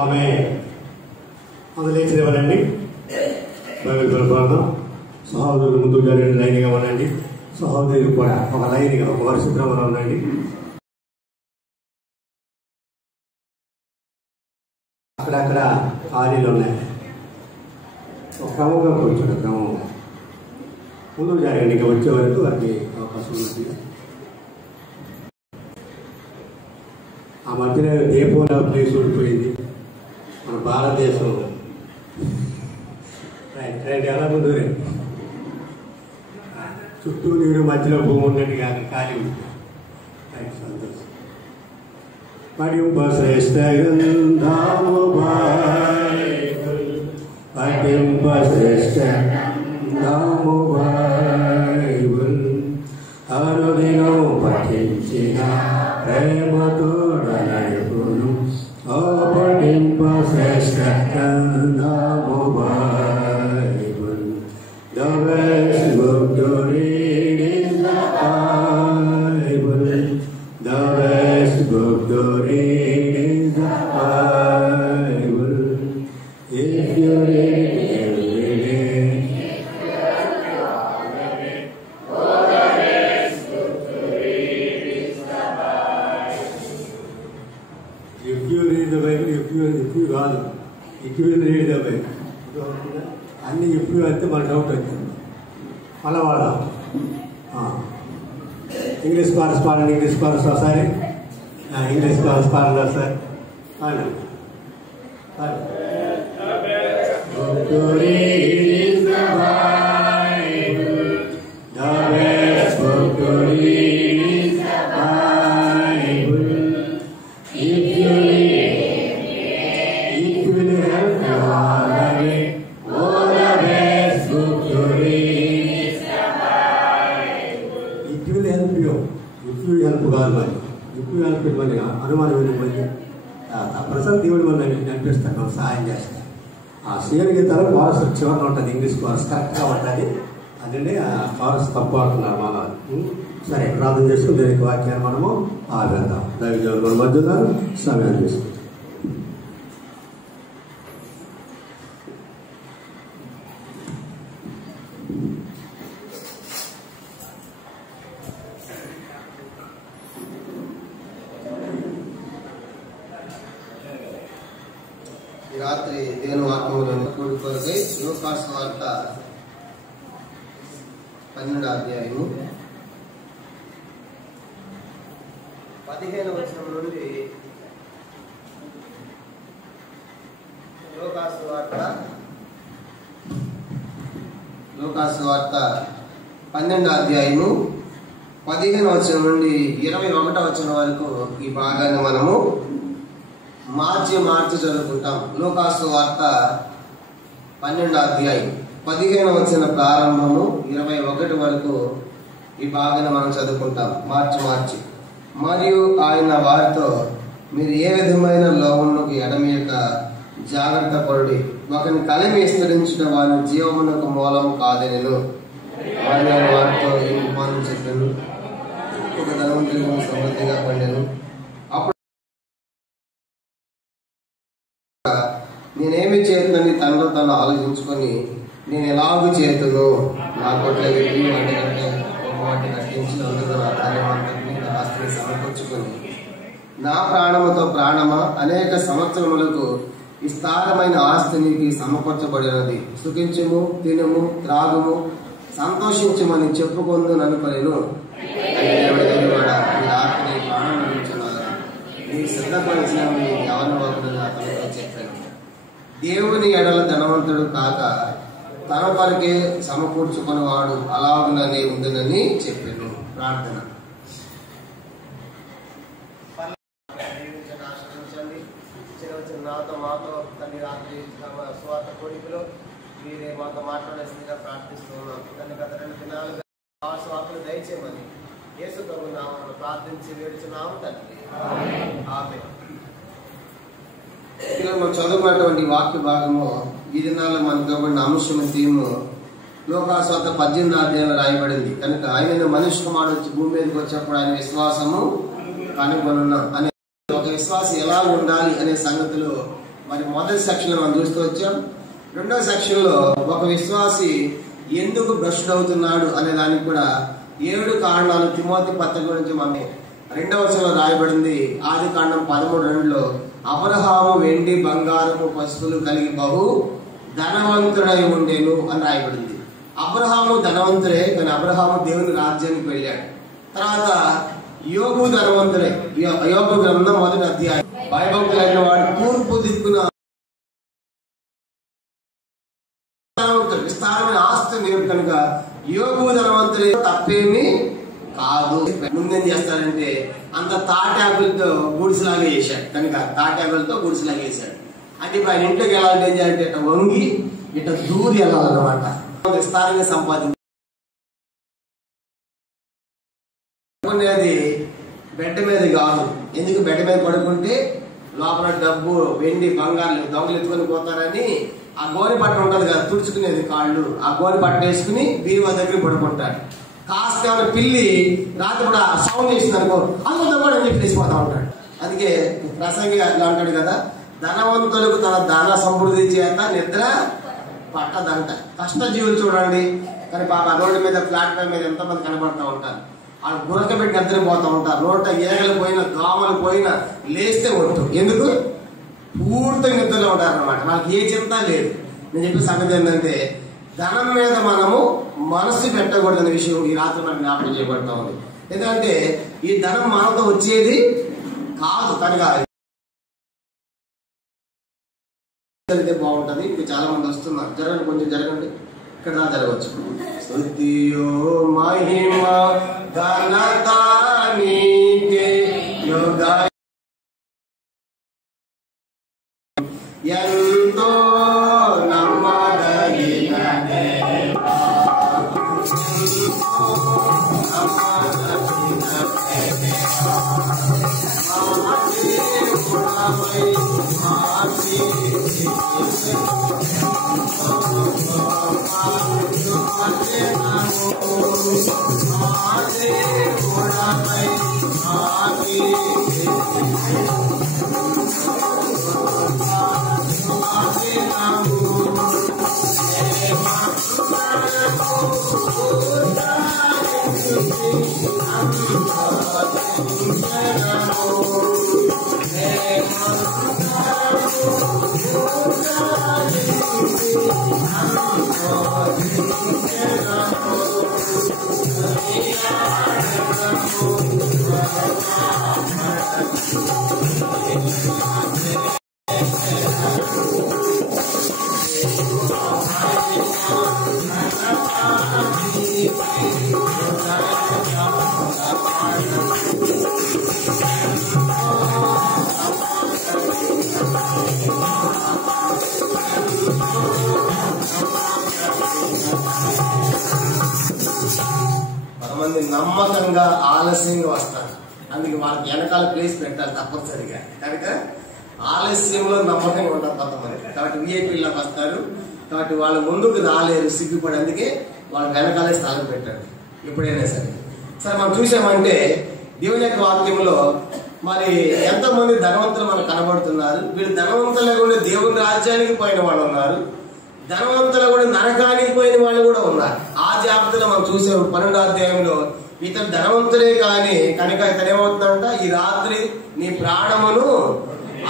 ఆమె లేచినవారండి. బైబిల్ ప్రార్థన. సహోదరులు ముందుగా రెండు లైన్గా ఉండండి. సహోదరులు కూడా ఒక లైన్గా ఒక వరుసక్రమంలో ఉండండి. అక్కడక్కడ ఖాళీలు ఉన్నాయి. ఒక క్రమంగా కూర్చోండి. క్రమంగా ముందుకు జరగండి. ఇంకా వచ్చే వరకు వారికి అవకాశం ఉంది. ఆ మధ్యన దేపోలా ప్లేస్ ఉండిపోయింది మన భారతదేశం. రైట్ ఎలా ముందు చుట్టూ నీరు మధ్యలో భూమి ఉన్నట్టుగా ఖాళీ ఉంది. రైట్ సంతోషం. పఠింపశ్రేష్ఠ గ్రంథము బైబిల్, పఠింపశ్రేష్ఠ గ్రంథము బైబిల్, అనుదినం పఠించిన ప్రేమతోడనయును. ఓ పఠింపశ్రేష్ఠ గ్రంథము Bible, the best book to read is the Bible. The best book to read is the Bible. If you read it every day, oh, the best book to read is the Bible. If you read the Bible, if you will read the Bible. అన్నీ ఇప్పుడు వెళ్తే మన doubt వచ్చింది. అలా వాడదాం. English పార్స్ పాడండి. English పార్స్ ఒకసారి. English పార్స్ పాడండి ఒకసారి. అనుమానం వెళ్ళిపోయి ప్రసాద్ దేవుడు మనం నడిపిస్తాను, మనం సహాయం చేస్తాం. ఆ సీఎం గీతాలు కోరస్ చివరిలో ఉంటుంది. ఇంగ్లీష్ కోరస్ కరెక్ట్గా ఉంటుంది. అదండి ఆ కోరస్ తప్పు అంటున్నారు మన. సరే, ప్రార్థన చేసుకుని దీనికి వాక్యాన్ని మనము ఆవేద్దాం. దైవజనులు మన మధ్యలో సమయాన్ని చేసుకుంటాం. రాత్రి దేవుని వాక్యములను కూడుకొరకై యోహాను వార్త 12వ అధ్యాయము 15వ వచనం నుండి యోహాను వార్త 12వ అధ్యాయము 15వ వచనం నుండి 21వ వచనం వరకు ఈ భాగాన్ని మనము మార్చి చదువుకుంటాం. లూకాసు వార్త 12వ అధ్యాయం 15వ వచనం ప్రారంభము 21 వరకు ఈ భాగాన్ని మనం చదువుకుంటాం మార్చి. మరియు ఆయన వారితో, మీరు ఏ విధమైన లోహమునకు ఎడమీయక జాగ్రత్త పడుడి. ఒకరిని కలిమి విస్తరించిన వారి జీవమునకు మూలం కాదనెను. ఆయన వారితో ఈ ఉపమానం చెప్పాను. ఒక ధనవంతుడు సమృద్ధిగా పండెను. నేనేమి చేతునని తనలో తను ఆలోచించుకొని, నేను ఎలాగూ చేతును, నా కొట్ల వెళ్ళి వాటి కంటే వాటి కట్టించినందుకు నా ధనవంతుని నా ఆస్తిని సమకూర్చుకొని, నా ప్రాణముతో ప్రాణమా అనేక సంవత్సరములకు విస్తారమైన ఆస్తి నీకు సమకూర్చబడినది. సుఖించుము, తినుము, త్రాగుము, సంతోషించమని చెప్పుకొందునను పలిను. ఆత్మని ప్రాణం నడుచున్నారు. నీకు సిద్ధపరిచిన ఎవరి వాకులను అతనితో చెప్పాను. దేవుని ఎడల ధనవంతుడు కాక తన కొరకే సమకూర్చుకుని వాడు అలాగుననే ఉందని చెప్పాను. ప్రార్థన. నాతో మాతో తల్లి రాత్రి స్వార్థ కోరికలో మీరే మాతో మాట్లాడేసిందిగా ప్రార్థిస్తున్నాం. తల్లి గత 2 దినాలుగా ఆ స్వార్థను దయచేయమని యేసు ప్రభు నామమున ప్రార్థించి వేడుచున్నాము తండ్రి. ఆమేన్. మనం చదువుకున్నటువంటి వాక్య భాగము ఈ దినాల్లో మనకు ఇవ్వబడిన అంశం థీము లూకాసు వార్త 18వ అధ్యాయంలో రాయబడింది. కనుక ఆయన మనిషి కుమారుడు వచ్చి భూమి మీదకి వచ్చేప్పుడు ఆయన విశ్వాసము కనుగొనున్న అనే ఒక విశ్వాసం ఎలా ఉండాలి అనే సంగతిలో మరి మొదటి సెక్షన్ మనం చూస్తూ వచ్చాం. రెండవ సెక్షన్ లో ఒక విశ్వాసి ఎందుకు భ్రష్టుడు అవుతున్నాడు అనే దానికి కూడా 7 కారణాలు తిమోతి పత్రిక గురించి మనం 2వ వచనంలో రాయబడింది. ఆదికాండం 13:2లో అబ్రహాము వెండి బంగారము పశువులు కలిగి బహు ధనవంతుడై ఉండేను అని రాయబడింది. అబ్రహాము ధనవంతుడే, కానీ అబ్రహాము దేవుని రాజ్యానికి వెళ్ళాడు. తర్వాత యోబు ధనవంతుడే. యోబు గ్రంథం 1వ అధ్యాయం బైబిల్ కలిగిన వాడు తూర్పు దిక్కున ధనవంతుడు, విస్తారమైన ఆస్తి దేవుడు కనుక యోబు ధనవంతుడే, తప్పేమీ కాదు. ముందేం చేస్తాడంటే అంత తాటాకులతో గుడిసెలాగా చేశాడు. కనుక తాటాకులతో గుడిసెలాగా చేశాడు. అంటే ఇప్పుడు ఆయన ఇంట్లోకి వెళ్ళాలంటే ఏం చేయాలంటే ఇట్లా వంగి ఇట్లా దూరి వెళ్ళాలన్నమాట. విస్తారంగా సంపాదించి అది బెడ్ మీద కాదు. ఎందుకు బెడ్ మీద పడుకుంటే లోపల డబ్బు వెండి బంగారు దొంగలు ఎత్తుకొని పోతారని ఆ గోని పట్ట ఉంటుంది కదా, తుడుచుకునేది కాళ్ళు, ఆ గోని పట్ట వేసుకుని బీరువా దగ్గర పడుకుంటాడు. కాస్త పిల్లి రాత్రి కూడా సౌండ్ చేసింది అనుకో, అందులో కూడా అని చెప్పి లేచిపోతా ఉంటాడు. అందుకే ప్రసంగి అట్లా అంటాడు కదా, ధనవంతులకు తన ధన సమృద్ధి చేత నిద్ర పట్టదంట. కష్టజీవులు చూడండి, కానీ పాప రోడ్డు మీద ప్లాట్ఫామ్ మీద ఎంతమంది కనబడుతూ ఉంటారు. వాళ్ళు గురకబెట్టి నిద్రపోతూ ఉంటారు. నోట ఏగలు పోయినా దోమలు పోయినా లేస్తే ఒట్టు. ఎందుకు? పూర్తిగా నిద్రలో ఉంటారు అన్నమాట. వాళ్ళకి ఏ చింత లేదు. నేను చెప్పే సంగతి ఏంటంటే ధనం మీద మనము మనసు పెట్టకూడదనే విషయం ఈ రాత్రి మనకు జ్ఞాపకం చేయబడతా ఉంది. ఎందుకంటే ఈ ధనం మనతో వచ్చేది కాదు కనుక బాగుంటది. ఇప్పుడు చాలా మంది వస్తున్నారు. జరగండి, కొంచెం జరగండి, ఇక్కడ జరగవచ్చు. స్తుతియో మహిమ ఘనత నీకే యోగా ఎంతో నమ్మదగిన నమ్మకంగా ఆలస్యంగా వస్తారు. అందుకే వాళ్ళకి వెనకాల ప్లేస్ పెట్టాలి తప్పనిసరిగా. కనుక ఆలస్యంలో నమ్మకంగా ఉంటారు కొంతమంది. కాబట్టి విఐపీలకు వస్తారు, కాబట్టి వాళ్ళు ముందుకు రాలేరు సిగ్గుపడి. అందుకే వాళ్ళ వెనకాలే స్థానం పెట్టారు ఎప్పుడైనా సరే. సరే మనం చూసామంటే దేవుని యొక్క వాక్యంలో మరి ఎంతో మంది ధనవంతులు మనకు కనబడుతున్నారు. వీళ్ళు ధనవంతులు కూడా దేవుని రాజ్యానికి పోయిన వాళ్ళు ఉన్నారు, ధనవంతులు కూడా నరకానికి పోయిన వాళ్ళు కూడా ఉన్నారు. ఆ జాబితాలో మనం చూసాము 12వ అధ్యాయంలో ఇతను ధనవంతులే కానీ కనుక ఇతను ఏమవుతుందంట, ఈ రాత్రి నీ ప్రాణమును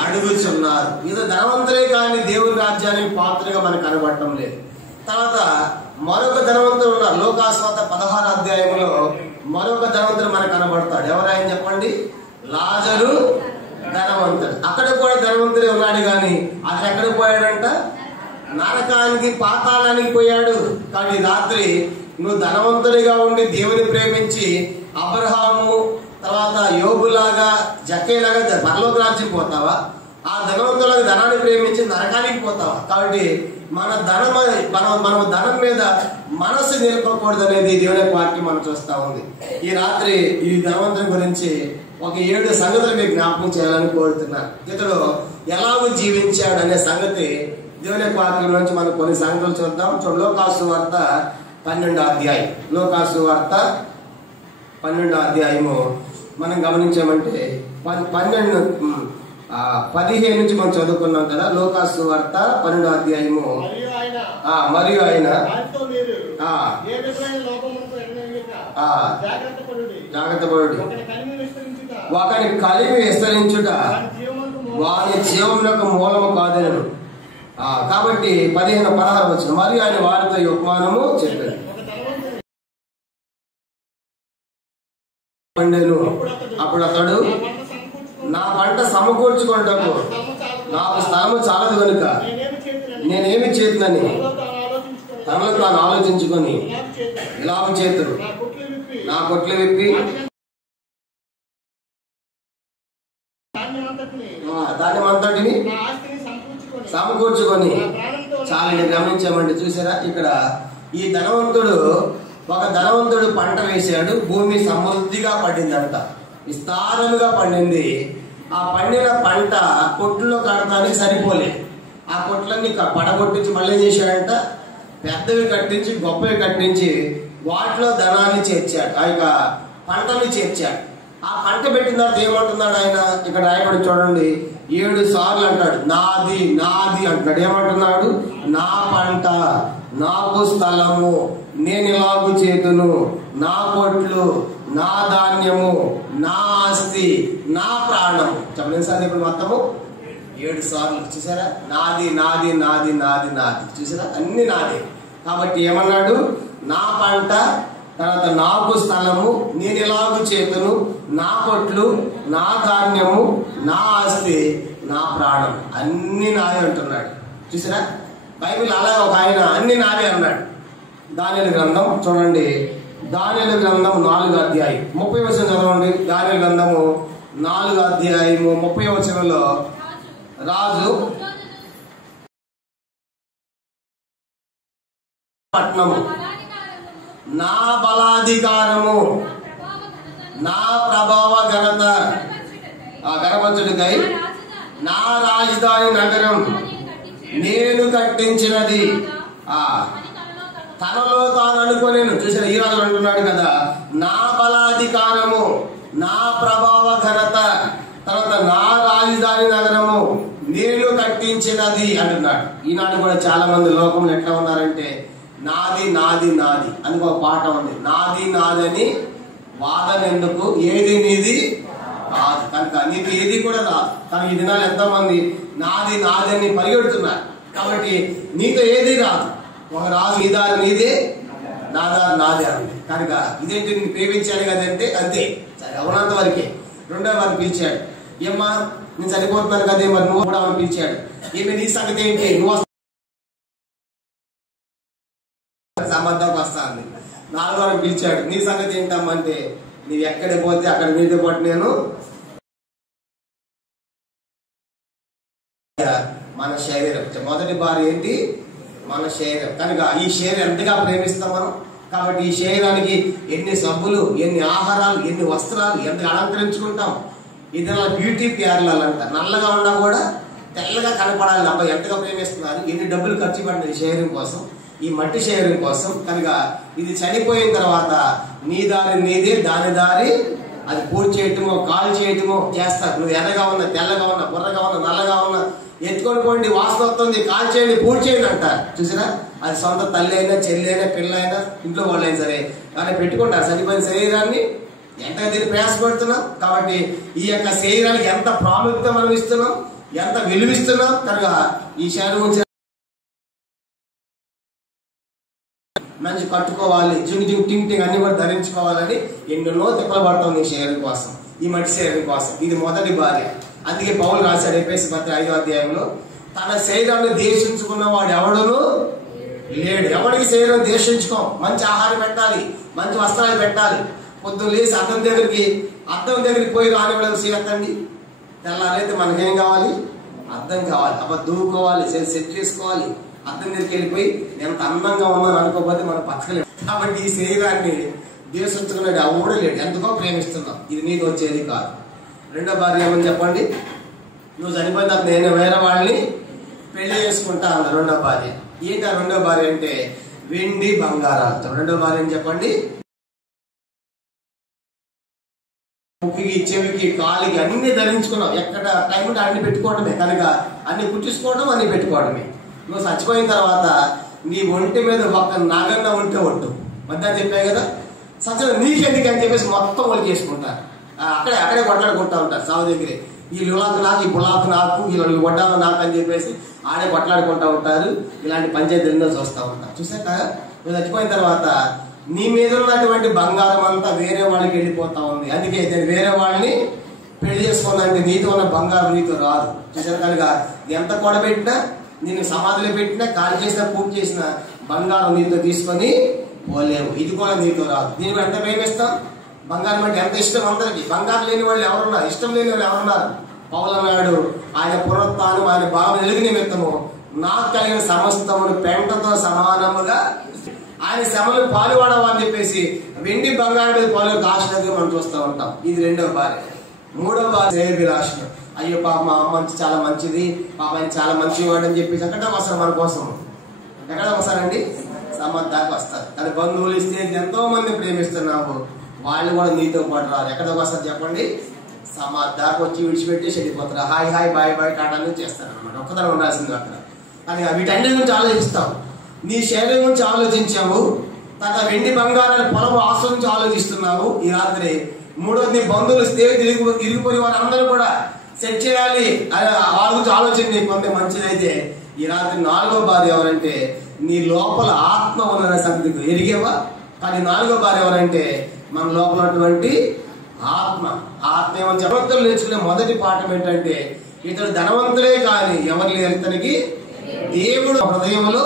అడుగుచున్నారు. ఇతను ధనవంతులే కానీ దేవుని రాజ్యానికి పాత్రగా మనకు కనబడటం లేదు. తర్వాత మరొక ధనవంతుడు ఉన్నారు. లోకాస్వార్త 16వ అధ్యాయంలో మరొక ధనవంతుడు మనకు కనబడతాడు. ఎవరైనా చెప్పండి? లాజరు ధనవంతుడు. అక్కడ కూడా ధనవంతుడే ఉన్నాడు, కానీ అతను ఎక్కడికి పోయాడంట? నరకానికి, పాతాళానికి పోయాడు. కానీ రాత్రి నువ్వు ధనవంతుడిగా ఉండి దేవుని ప్రేమించి అబ్రహాము తర్వాత యోబులాగా జక్కేలాగా పరలోక రాజ్యం పోతావా? ఆ ధనవంతులకు ధనాన్ని ప్రేమించి నరకానికి పోతావా? కాబట్టి మన ధనం మీద మనసు నిలుపకూడదు అనేది దేవుని వాక్యం మనం చూస్తా ఉంది. ఈ రాత్రి ఈ ధనవంతుని గురించి ఒక 7 సంగతులు మీకు జ్ఞాపకం చేయాలని కోరుతున్నాను. ఇతడు ఎలాగో జీవించాడు అనే సంగతి దేవుని వాక్యం నుంచి మనం కొన్ని సంగతులు చూద్దాం. లోకాసు వార్త 12వ అధ్యాయం. లోకాసు వార్త 12వ అధ్యాయము మనం గమనించామంటే 12 15 నుంచి మనం చదువుకున్నాం కదా. లూకాసు వార్త 12వ అధ్యాయము. మరియు ఆయన జాగ్రత్త పడుడి, ఒకని కలిమి విస్తరించుట వాని జీవమునకు మూలము కాదనను. కాబట్టి 15-16 వచ్చిన మరియు ఆయన వారితో ఈ ఉపమానము చెప్పాడు. అప్పుడు అతడు, నా పంట సమకూర్చుకుంటకు నాకు స్థలము చాలదు కనుక నేనేమి చేతునని తనలో తాను ఆలోచించుకొని ఇలాగ చేతుడు, నా కొట్లు విప్పి ధాన్యమంతటిని సమకూర్చుకొని. చాలా గమనించామండి, చూసారా? ఇక్కడ ఈ ఒక ధనవంతుడు పంట వేశాడు. భూమి సమృద్ధిగా పండిందంట, విస్తారముగా పండింది. ఆ పండిన పంట కొట్టులో కడతానికి సరిపోలే. ఆ కొట్లన్నీ పడగొట్టించి మళ్ళీ చేశాడంట, పెద్దవి కట్టించి గొప్పవి కట్టించి వాటిలో ధనాన్ని చేర్చాడు, ఆ యొక్క పంటని చేర్చాడు. ఆ పంట పెట్టిన తర్వాత ఏమంటున్నాడు ఆయన? ఇక్కడ రాయబడి చూడండి, 7 సార్లు అంటాడు నాది నాది అంటున్నాడు. ఏమంటున్నాడు? నా పంట, నాకు స్థలము, నేను ఇలాగు చేతును, నా కొట్లు, నా ధాన్యము, నా ఆస్తి, నా ప్రాణము. చెప్పలేదు సార్ ఇప్పుడు మొత్తము 7 సార్లు. చూసారా? నాది నాది నాది నాది నాది. చూసారా? అన్ని నాదే. కాబట్టి ఏమన్నాడు? నా పంట, తర్వాత నాకు స్థలము, నేను ఎలాగూ చేతును, నా కొట్లు, నా ధాన్యము, నా ఆస్తి, నా ప్రాణం, అన్ని నాదే అంటున్నాడు. చూసారా? బైబిల్ అలా ఒక ఆయన అన్ని నాదే అన్నాడు. దానియేలు గ్రంథం చూడండి, దానియేలు గ్రంథం 4వ అధ్యాయం 30వ వచనం చదవండి. దానియేలు గ్రంథము 4వ అధ్యాయము 30వ వచనంలో, రాజు పట్నము, నా బలాధికారము, నా ప్రభావ ఘనత గణపతుడికై నా రాజధాని నగరం నేను కట్టించినది. తనలో తాను అనుకోలేను. చూసారు? ఈ రాజు అంటున్నాడు కదా, నా బలాధికారము, నా ప్రభావ ఘనత, తర్వాత నా రాజధాని నగరము నేను కట్టించినది అంటున్నాడు. ఈనాడు కూడా చాలా మంది లోకంలో ఎట్లా ఉన్నారంటే, నాది నాది నాది అని ఒక పాట ఉంది. నాది నాదని వాదన ఎందుకు, ఏది నీది కాదు కనుక నీకు ఏది కూడా రాదు. కానీ ఈ దినాలు ఎంతో మంది నాది నాదని పరిగెడుతున్నారు. కాబట్టి నీతో ఏది రాదు. ఒక రాజు నీ దారి నీదే, నా దారి నాదే అంది. కనుక ఇదేంటి, నేను ప్రేమించాను కదంటే అంతే, సరే అవునంత వరకే. రెండో వారిని పిలిచాడు, ఏమ్మా నేను చనిపోతున్నాను కదే, మరి నువ్వు కూడా ఆమెను పిలిచాడు. ఏమి నీ సంగతి ఏంటి, నువ్వు సంబంధంకి వస్తా అంది. 4వ వారిని పిలిచాడు, నీ సంగతి ఏంటమ్మంటే, నీవు ఎక్కడికి పోతే అక్కడ నీతో పాటు నేను. మన శరీరం, మొదటి భార్య ఏంటి? మన శరీరం. కనుక ఈ శరీరం ఎంతగా ప్రేమిస్తాం మనం. కాబట్టి ఈ శరీరానికి ఎన్ని సబ్బులు, ఎన్ని ఆహారాలు, ఎన్ని వస్త్రాలు, ఎంత అలంకరించుకుంటాం. ఇది బ్యూటీ ప్యార్లర్ అంట. నల్లగా ఉన్నా కూడా తెల్లగా కనపడాలి. అబ్బాయి ఎంతగా ప్రేమిస్తున్నారు. ఎన్ని డబ్బులు ఖర్చు పడిన ఈ శరీరం కోసం, ఈ మట్టి శరీరం కోసం. కనుక ఇది చనిపోయిన తర్వాత నీ దారి నీదే, దాని దారి అది పూర్తి చేయటమో కాల్ చేయటమో చేస్తారు. నువ్వు ఎర్రగా ఉన్నా, తెల్లగా ఉన్నా, బుర్రగా ఉన్నా, నల్లగా ఉన్నా, ఎత్తుకొని పోండి, వాసన వస్తుంది, కాల్ చేయండి, పూర్తి చేయండి అంటారు. చూసినా? అది సొంత తల్లి అయినా, చెల్లి అయినా, పిల్ల అయినా, ఇంట్లో వాళ్ళు అయినా సరే, కానీ పెట్టుకుంటారు చనిపోయిన శరీరాన్ని. ఎంతగా దీన్ని ప్రయాసపడుతున్నాం. కాబట్టి ఈ యొక్క శరీరానికి ఎంత ప్రాముఖ్యత మనం ఇస్తున్నాం, ఎంత విలువిస్తున్నాం. కనుక ఈ శరీరం గురించి మంచి కట్టుకోవాలి, జింగ్ జింగ్ టింగ్ టింగ్ అన్ని కూడా ధరించుకోవాలని ఎన్నెన్నో తిప్పలు పడతాం ఈ శరీరం కోసం, ఈ మట్టి శరీరం కోసం. ఇది మొదటి భార్య. అందుకే పౌలు రాశాడు ఎఫెసీ పత్రిక 5వ అధ్యాయంలో, తన శరీరాన్ని దేశించుకున్న వాడు ఎవడును లేడు. ఎవరికి శరీరం దేశించుకో. మంచి ఆహారం పెట్టాలి, మంచి వస్త్రాలు పెట్టాలి. పొద్దున్న లేసి అద్దం దగ్గరికి పోయి రానివ్వడం చేయొద్దండి. తెల్లారైతే మనకేం కావాలి? అద్దం కావాలి. అబ్బా దూకోవాలి, సెట్ చేసుకోవాలి. అద్దం దగ్గరికి వెళ్ళిపోయి నేను అందంగా ఉన్నాను అనుకోకపోతే మనం బతకలేము. కాబట్టి ఈ శరీరాన్ని దేశించుకున్నాడు ఎవడు లేడు. ఎంతకో ప్రేమిస్తున్నాం. ఇది నీకు వచ్చేది కాదు. రెండో భార్య ఏమని చెప్పండి? నువ్వు చనిపోయిన తర్వాత నేను వేరే వాళ్ళని పెళ్లి చేసుకుంటా అన్న రెండో భార్య. ఏంటి ఆ రెండో భార్య అంటే? వెండి బంగారాలతో. రెండో భార్య అని చెప్పండి, ముక్కికి, చెవికి, కాలికి అన్ని ధరించుకున్నాం. ఎక్కడ టైం ఉంటే అన్ని పెట్టుకోవడమే. కనుక అన్ని కుట్టించుకోవడం, అన్ని పెట్టుకోవడమే. నువ్వు చచ్చిపోయిన తర్వాత నీ ఒంటి మీద ఒక నగన్న ఉంటే ఒట్టు మధ్యాహ్నం చెప్పాయి కదా, సత్యం నీకెందుకు అని చెప్పేసి మొత్తం వాళ్ళు చేసుకుంటారు. అక్కడే కొట్లాడుకుంటా ఉంటారు సాగు దగ్గరే. ఈ లులాకు నాకు, ఈ బులాకు నాకు, వీళ్ళు వడ్డాలు నాకు అని చెప్పేసి ఆడే కొట్లాడుకుంటూ ఉంటారు. ఇలాంటి పంచాయతీ ఎన్నో చూస్తూ ఉంటారు. చూసాక నువ్వు చచ్చిపోయిన తర్వాత నీ మీద ఉన్నటువంటి బంగారం అంతా వేరే వాళ్ళకి వెళ్ళిపోతా ఉంది. అందుకే నేను వేరే వాళ్ళని పెళ్లి చేసుకున్నానంటే నీతో ఉన్న బంగారం నీతో రాదు. చూసారు కనుక ఎంత కూడబెట్టినా, నేను సమాధిలో పెట్టినా, కాల్ చేసినా, పూజ చేసిన బంగారం నీతో తీసుకొని పోలేవు. ఇది కూడా నీతో రాదు. దీనికి ఎంత ప్రేమిస్తాం? బంగారం అంటే ఎంత ఇష్టం అందరికి. బంగారం లేని వాళ్ళు ఎవరున్నారు? ఇష్టం లేని వాళ్ళు ఎవరున్నారు? పౌలు అన్నాడు, ఆయన పునరుత్థానం, ఆయన భావం వెలుగు నిమిత్తము నాకు కలిగిన సమస్తమును పెంటతో సమానముగా ఆయన శ్రమలు పాలుపడవని చెప్పేసి వెండి బంగారం మీద పాలు ఆశ మనం చూస్తూ ఉంటాం. ఇది రెండవ భార్య. మూడవ భార్య ఆశలు. అయ్యో పాప మా అమ్మ చాలా మంచిది, పాప ఆయన చాలా మంచివాడు అని చెప్పేసి ఎక్కడ వస్తారు మన కోసం? ఎక్కడ వస్తారండి? సమాధి దాకా వస్తారు. కానీ బంధువులు ఇస్తే ఎంతో మంది ప్రేమిస్తున్నావు, వాళ్ళు కూడా నీతో పాటు రారు. ఎక్కడికి వస్తారు చెప్పండి? సమాధి దాకా వచ్చి విడిచిపెట్టి వెళ్ళిపోతారు. హాయ్ హాయ్ బాయ్ బాయ్ టాటాలు చేస్తారు అనమాట. ఒక్కదాని ఉండాల్సింది అక్కడ. కానీ వీటన్ని గురించి ఆలోచిస్తావు. నీ శరీరం గురించి ఆలోచించావు, తర్వాత వెండి బంగారాల పొలం ఆశ నుంచి ఆలోచిస్తున్నావు. ఈ రాత్రి మూడోది నీ బంధువులు, స్నేహితులు, ఇరిగిపోయి వారందరూ కూడా సెట్ చేయాలి, వాళ్ళ గురించి ఆలోచన పొందే మంచిదైతే ఈ రాత్రి నాలుగో భార్య ఎవరంటే నీ లోపల ఆత్మ ఉన్న సంగతి ఎరిగేవా? కానీ నాలుగో భార్య ఎవరంటే మన లోపల ఉన్నటువంటి ఆత్మ. ఆత్మ ఏమని జగత్తులు నేర్చుకునే మొదటి పాఠం ఏంటంటే ఇతడు ధనవంతులే కానీ ఎవరు లేరు ఇతనికి దేవుడు హృదయంలో.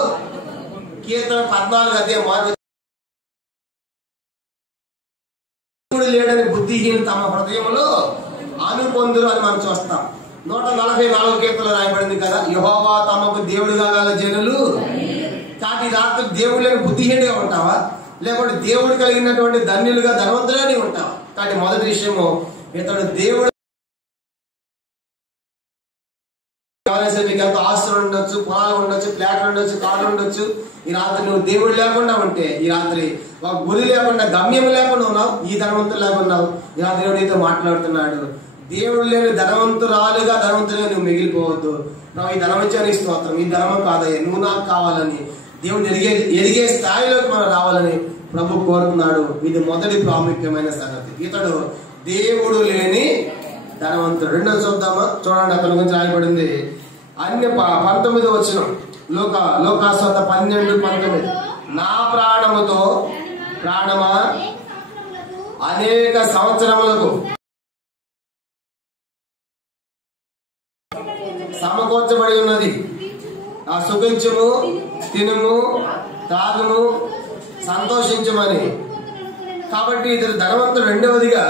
కీర్తన 14 దేవుడు లేడని బుద్ధిహీన తమ హృదయంలో అనుకొందురు అని మనం చూస్తాం. 144 కీర్తనలో రాయబడింది కదా, యెహోవా తమకు దేవుడుగా గల జనులు. కాబట్టి రాత్రి దేవుడు లేని బుద్ధిహీనుడిగా ఉంటావా, లేకపోతే దేవుడు కలిగినటువంటి ధన్యులుగా ధనవంతులని ఉంటావా? కాబట్టి మొదటి విషయము, ఇతడు దేవుడు. మీకు ఎంత ఆస్తులు ఉండొచ్చు, పొలాలు ఉండొచ్చు, ఫ్లాట్లు ఉండొచ్చు, కార్లు ఉండొచ్చు. ఈ రాత్రి నువ్వు దేవుడు లేకుండా ఉంటే, ఈ రాత్రి ఒక గురి లేకుండా, గమ్యం లేకుండా ఉన్నావు, ఈ ధనవంతులు లేకున్నావు. ఈ రాత్రి దేవుడు నీతో మాట్లాడుతున్నాడు. దేవుడు లేని ధనవంతురాలుగా, ధనవంతులుగా నువ్వు మిగిలిపోవద్దు. నువ్వు ఈ ధనం వచ్చే స్తోత్రం, ఈ ధనము కాదయ్యా, నువ్వు నాకు కావాలని, దేవుడు ఎదిగే స్థాయిలోకి మనం రావాలని ప్రభు కోరుతున్నాడు. ఇది మొదటి ప్రాముఖ్యమైన సంగతి. ఇతడు దేవుడు లేని ధనవంతుడు. రెండో చూద్దామా? చూడండి, అతని గురించి రాయబడింది. అన్ని 19 వచనం, లోకాస్వార్త 12:19. నా ప్రాణముతో ప్రాణమా అనేక సంవత్సరములకు సమకూర్చబడి ఉన్నది. ఆ సుఖించుము, తినుము, తాగుము, సంతోషించమని. కాబట్టి ఇతడు ధనవంతుడు. రెండవదిగా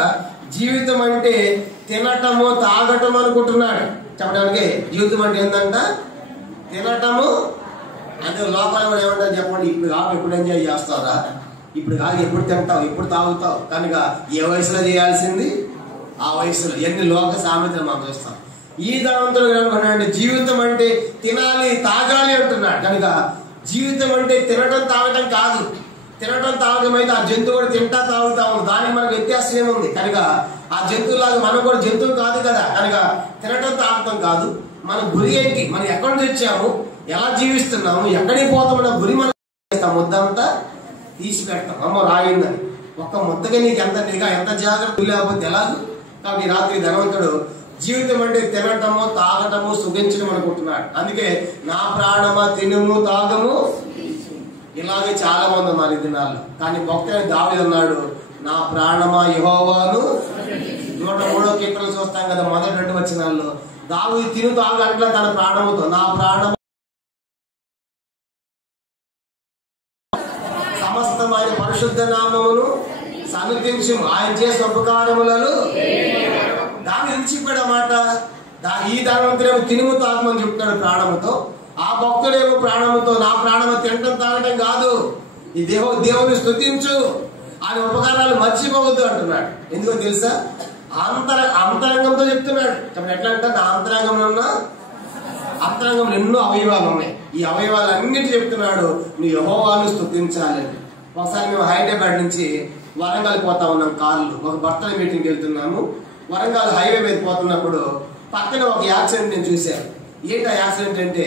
జీవితం అంటే తినటము, తాగటం అనుకుంటున్నాడు. చెప్పడానికి జీవితం అంటే ఏంటంట? తినటము. అంటే లోపల కూడా ఏమంటారు చెప్పండి? ఇప్పుడు కాదు ఎప్పుడు ఎంజాయ్ చేస్తావురా, ఇప్పుడు కాదు ఎప్పుడు తింటావు, ఎప్పుడు తాగుతావు. కనుక ఏ వయసులో చేయాల్సింది ఆ వయసులో. ఎన్ని లోక సామెతలు మనం చూస్తాం. ఈ ధనవంతుడు ఏమన్నాడంటే జీవితం అంటే తినాలి, తాగాలి అంటున్నాడు. కనుక జీవితం అంటే తినటం, తాగటం కాదు. తినటం, తాగటం అయితే ఆ జంతువు కూడా తింటా, తాగుతా ఉంది. దానికి మనకు వ్యత్యాసం ఏముంది? కనుక ఆ జంతువులాగా మనం కూడా జంతువు కాదు కదా. కనుక తినటం, తాగటం కాదు. మన గురి ఏంటి? మనం ఎక్కడి నుంచి వచ్చాము, ఎలా జీవిస్తున్నాము, ఎక్కడికి పోతామన్న గురి మనం చేస్తాం. ముద్దంతా తీసి పెడతాం. అమ్మ రాయిందని ఒక్క ముద్దగా నీకు ఎంత నిఘా, ఎంత జాగ్రత్త లేకపోతే ఎలాగూ. కాబట్టి రాత్రి ధనవంతుడు జీవితం అంటే తినటము, తాగటము, సుఖించడం అనుకుంటున్నాడు. అందుకే నా ప్రాణమా తినుము, తాగము. ఇలాగే చాలా మంది ఉన్నారు ఈ దినాల్లో. కానీ భక్తుడు దావీదు అన్నాడు, నా ప్రాణమా యెహోవాను. 103వ కీర్తనలు చూస్తాం కదా, మొదటి 2 వచనాల్లో దావీదు తిను తాగు అంటే తన ప్రాణముతో, నా ప్రాణము సమస్తం ఆయన పరిశుద్ధ నామమును సన్నుతించు, ఆయన చేసిన ఉపకారములను దాన్ని నిలిచిపోయాడు అన్నమాట. ఈ ధనవంతుడేమో తినుము తాగమని చెప్తున్నాడు ప్రాణముతో. ఆ భక్తుడేమో ప్రాణముతో, నా ప్రాణము తినటం తాగటం కాదు, ఈ దేవుని స్తుతించు, ఆయన ఉపకారాలు మర్చిపోవద్దు అంటున్నాడు. ఎందుకో తెలుసా? అంతరంగంతో చెప్తున్నాడు. ఎట్లా అంటే నా అంతరంగంలో ఉన్న అంతరంగంలో ఎన్నో అవయవాలు ఉన్నాయి. ఈ అవయవాలన్నిటి చెప్తున్నాడు, నీ యెహోవాను స్తుతించాలని. ఒకసారి మేము హైదరాబాద్ నుంచి వరంగల్ పోతా ఉన్నాం కార్లు, ఒక భర్తల మీటింగ్కి వెళ్తున్నాము. వరంగల్ హైవే మీద పోతున్నప్పుడు పక్కన ఒక యాక్సిడెంట్ నేను చూశాను. ఏంటి ఆ యాక్సిడెంట్ అంటే,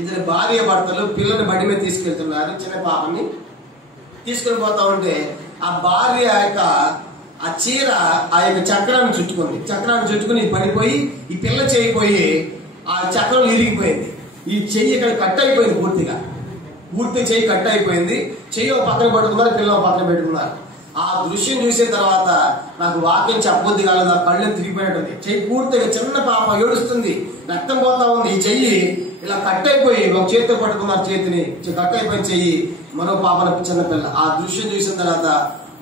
ఇద్దరు భార్య భర్తలు పిల్లల్ని బండి మీద తీసుకెళ్తున్నారు. చిన్న పాపని తీసుకుని పోతా ఉంటే ఆ భార్య యొక్క ఆ చీర ఆ యొక్క చక్రాన్ని చుట్టుకుంది. చక్రాన్ని చుట్టుకుని పడిపోయి ఈ పిల్ల చేయిపోయి ఆ చక్రం ఇరిగిపోయింది. ఈ చెయ్యి ఇక్కడ కట్ అయిపోయింది, పూర్తి చెయ్యి కట్ అయిపోయింది. చెయ్యి ఒక పక్కన పట్టుకున్నారు, పిల్లలు పక్కన పెట్టుకున్నారు. ఆ దృశ్యం చూసిన తర్వాత నాకు వాక్యం చెప్పొద్దు కాలేదు, ఆ కళ్ళు తిరిగిపోయినట్టుంది. చెయ్యి పూర్తిగా, చిన్న పాప ఏడుస్తుంది, రక్తం పోతా ఉంది. ఈ చెయ్యి ఇలా కట్ అయిపోయి ఒక చేతితో పట్టుకున్నారు, చేతిని కట్ అయిపోయిన చెయ్యి, మరో పాపన చిన్న పిల్ల. ఆ దృశ్యం చూసిన తర్వాత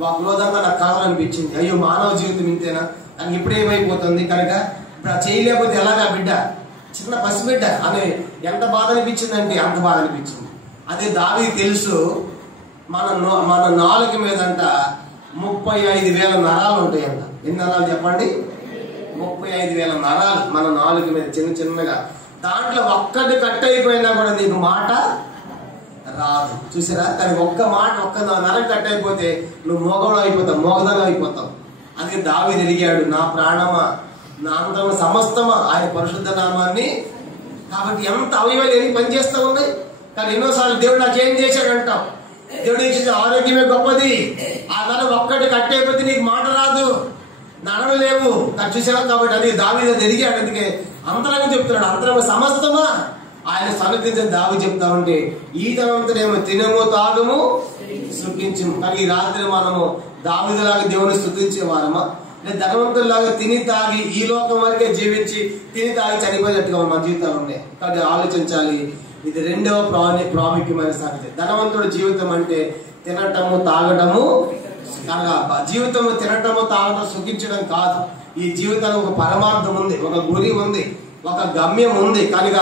ఒక క్రోధంగా నాకు కావాలనిపించింది. అయ్యో, మానవ జీవితం ఇంతేనా, నాకు ఇప్పుడేమైపోతుంది కనుక ఇప్పుడు ఆ చెయ్యి లేకపోతే ఎలాగా బిడ్డ, చిన్న పసిబిడ్డ అని ఎంత బాధ అనిపించిందంటే అంత బాధ అనిపించింది. అదే దావీదుకు తెలుసు, మన నాలుక మీదంట 35,000 నరాలు ఉంటాయంట. ఎన్ని నరాలు చెప్పండి? 35,000 నరాలు మన నాలుక మీద, చిన్న చిన్నగా. దాంట్లో ఒక్కటి కట్ అయిపోయినా కూడా నీకు మాట రాదు. చూసారా? కానీ ఒక్క నరం కట్ అయిపోతే నువ్వు మోగడం అయిపోతావు, మోగదనం అయిపోతావు. అందుకే దావీదు ఎదిగాడు, నా ప్రాణమా, నా అంతమ సమస్తమా ఆయన పరిశుద్ధ నామాన్ని. కాబట్టి ఎంత అవయవాలు ఏమి పనిచేస్తూ ఉన్నాయి. కానీ ఎన్నోసార్లు దేవుడు నాకేం చేశాడు అంటావు. దేవుడు ఇచ్చిన ఆరోగ్యమే గొప్పది. ఆ నరం ఒక్కటి కట్ అయిపోతే నీకు మాట రాదు, నడవ లేవు. చూసావా? కాబట్టి అది దావీదు ఎదిగాడు. అందుకే అంతరంగా చెప్తున్నాడు, అంతరంగ సమస్తమా ఆయన సన్నిధించిన దావీదు చెప్తా ఉంటే, ఈ తనంతనేమో తినము తాగము సుఖించము. కానీ ఈ రాత్రి మనము దావీదులాగా దేవుని స్తుతించే వారమా, లేదా ధనవంతులాగా తిని తాగి ఈ లోకం వరకే జీవించి తిని తాగి చనిపోయేటట్టుగా మన జీవితాలు ఉన్నాయి. కాబట్టి ఆలోచించాలి. ఇది రెండవ ప్రాముఖ్యమైన సంగతి. ధనవంతుడి జీవితం అంటే తినటము తాగటము, జీవితము తినటము తాగటం సుఖించడం కాదు. ఈ జీవితానికి ఒక పరమార్థం ఉంది, ఒక గురి ఉంది, ఒక గమ్యం ఉంది. కనుక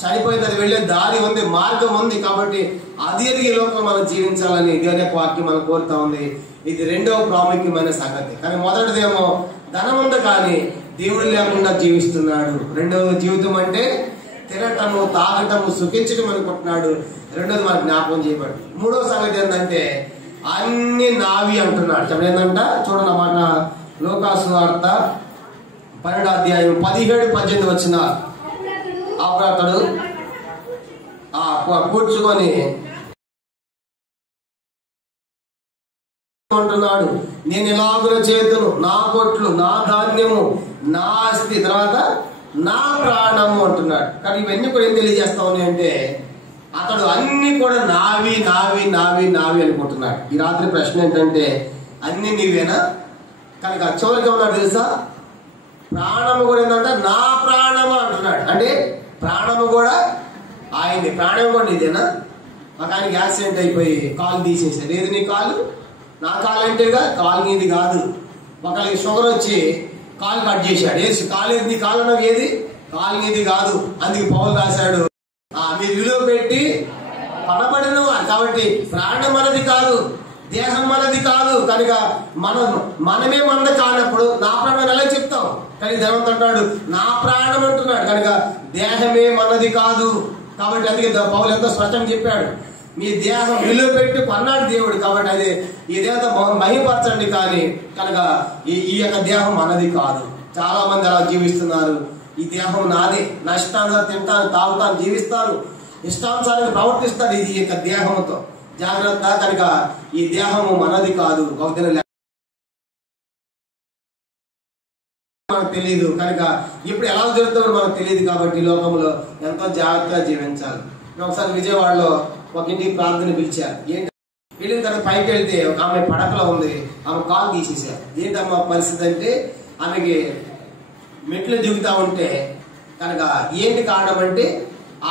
చనిపోయిన వెళ్ళే దారి ఉంది, మార్గం ఉంది. కాబట్టి అది ఈ లోకంలో మనం జీవించాలని దేవుని వాక్యం మనం కోరుతా ఉంది. ఇది రెండవ ప్రాముఖ్యమైన సంగతి. కానీ మొదటిదేమో ధనం ఉంది కానీ దేవుడు లేకుండా జీవిస్తున్నాడు. రెండవ జీవితం అంటే తినటము తాగటము సుఖించడం అనుకుంటున్నాడు. రెండోది మనకు జ్ఞాపకం చేయబడి. మూడవ సంగతి ఏంటంటే అన్ని నావి అంటున్నాడు. చెప్పండి ఏంటంట, చూడండి అన్నమాట. లోకాసు వార్త 12వ అధ్యాయం 17-18 వచ్చిన అప్పుడు అతడు కూర్చుకొని అంటున్నాడు, నేను ఎలాగున చేతును, నా కొట్లు, నా ధాన్యము, నా ఆస్తి, తర్వాత నా ప్రాణము అంటున్నాడు. కానీ ఇవన్నీ కూడా ఏం తెలియజేస్తా ఉన్నాయి అంటే అతడు అన్ని కూడా నావి నావి నావి నావి అనుకుంటున్నాడు. ఈ రాత్రి ప్రశ్న ఏంటంటే, అన్ని నీవేనా? కనుక చివరికి ఉన్నాడు తెలుసా, ప్రాణము కూడా ఏంటంటే నా ప్రాణము అంటున్నాడు. అంటే ప్రాణము కూడా ఆయన్ని, ప్రాణం కూడా నీదేనా? ఒక ఆయనకి యాక్సిడెంట్ అయిపోయి కాలు తీసేసాడు. ఏది నీ కాలు? నా కాలు అంటేగా, కాలు నీది కాదు. ఒకరికి షుగర్ వచ్చి కాలు కట్ చేశాడు. కాలు ఏది? నీ కాలు అన్నది ఏది? కాలు నీది కాదు. అందుకే పౌలు రాశాడు, మీరు విలువ పెట్టి పడబడిన వారు. కాబట్టి ప్రాణం మనది కాదు, దేహం మనది కాదు. కనుక మనమే మనది కానప్పుడు నా ప్రాణం ఎలా చెప్తాం? కానీ ధనవంతుడు అంటాడు నా ప్రాణం అంటున్నాడు. కనుక దేహమే మనది కాదు. కాబట్టి అందుకే పౌలు ఎంతో స్పష్టంగా చెప్పాడు, మీ దేహం విలువ పెట్టి కొన్నాడు దేవుడు. కాబట్టి అది ఈ దేహంతో మహిమపరచండి. కానీ కనుక ఈ యొక్క దేహం మనది కాదు. చాలా మంది అలా జీవిస్తున్నారు. ఈ దేహం నాది, నష్టానుసారం తింటాను, తాగుతాను, జీవిస్తాను, ఇష్టానుసారంగా ప్రవర్తిస్తాడు ఈ యొక్క దేహంతో. జాగ్రత్త. కనుక ఈ దేహము మనది కాదు. మనకు తెలియదు. కనుక ఇప్పుడు ఎలా జరుగుతుందో మనకు తెలియదు. కాబట్టి లోకంలో ఎంతో జాగ్రత్తగా జీవించాలి. ఒకసారి విజయవాడలో ఒక ఇంటికి ప్రార్థన పిలిచారు. ఏంటి వెళ్ళిన తర్వాత పైకి వెళ్తే ఒక ఆమె పడకలో ఉంది, ఆమె కాలు తీసేసారు. ఏంటమ్మా పరిస్థితి అంటే, ఆమెకి మెట్లు దిగుతా ఉంటే కనుక ఏంటి కారణం అంటే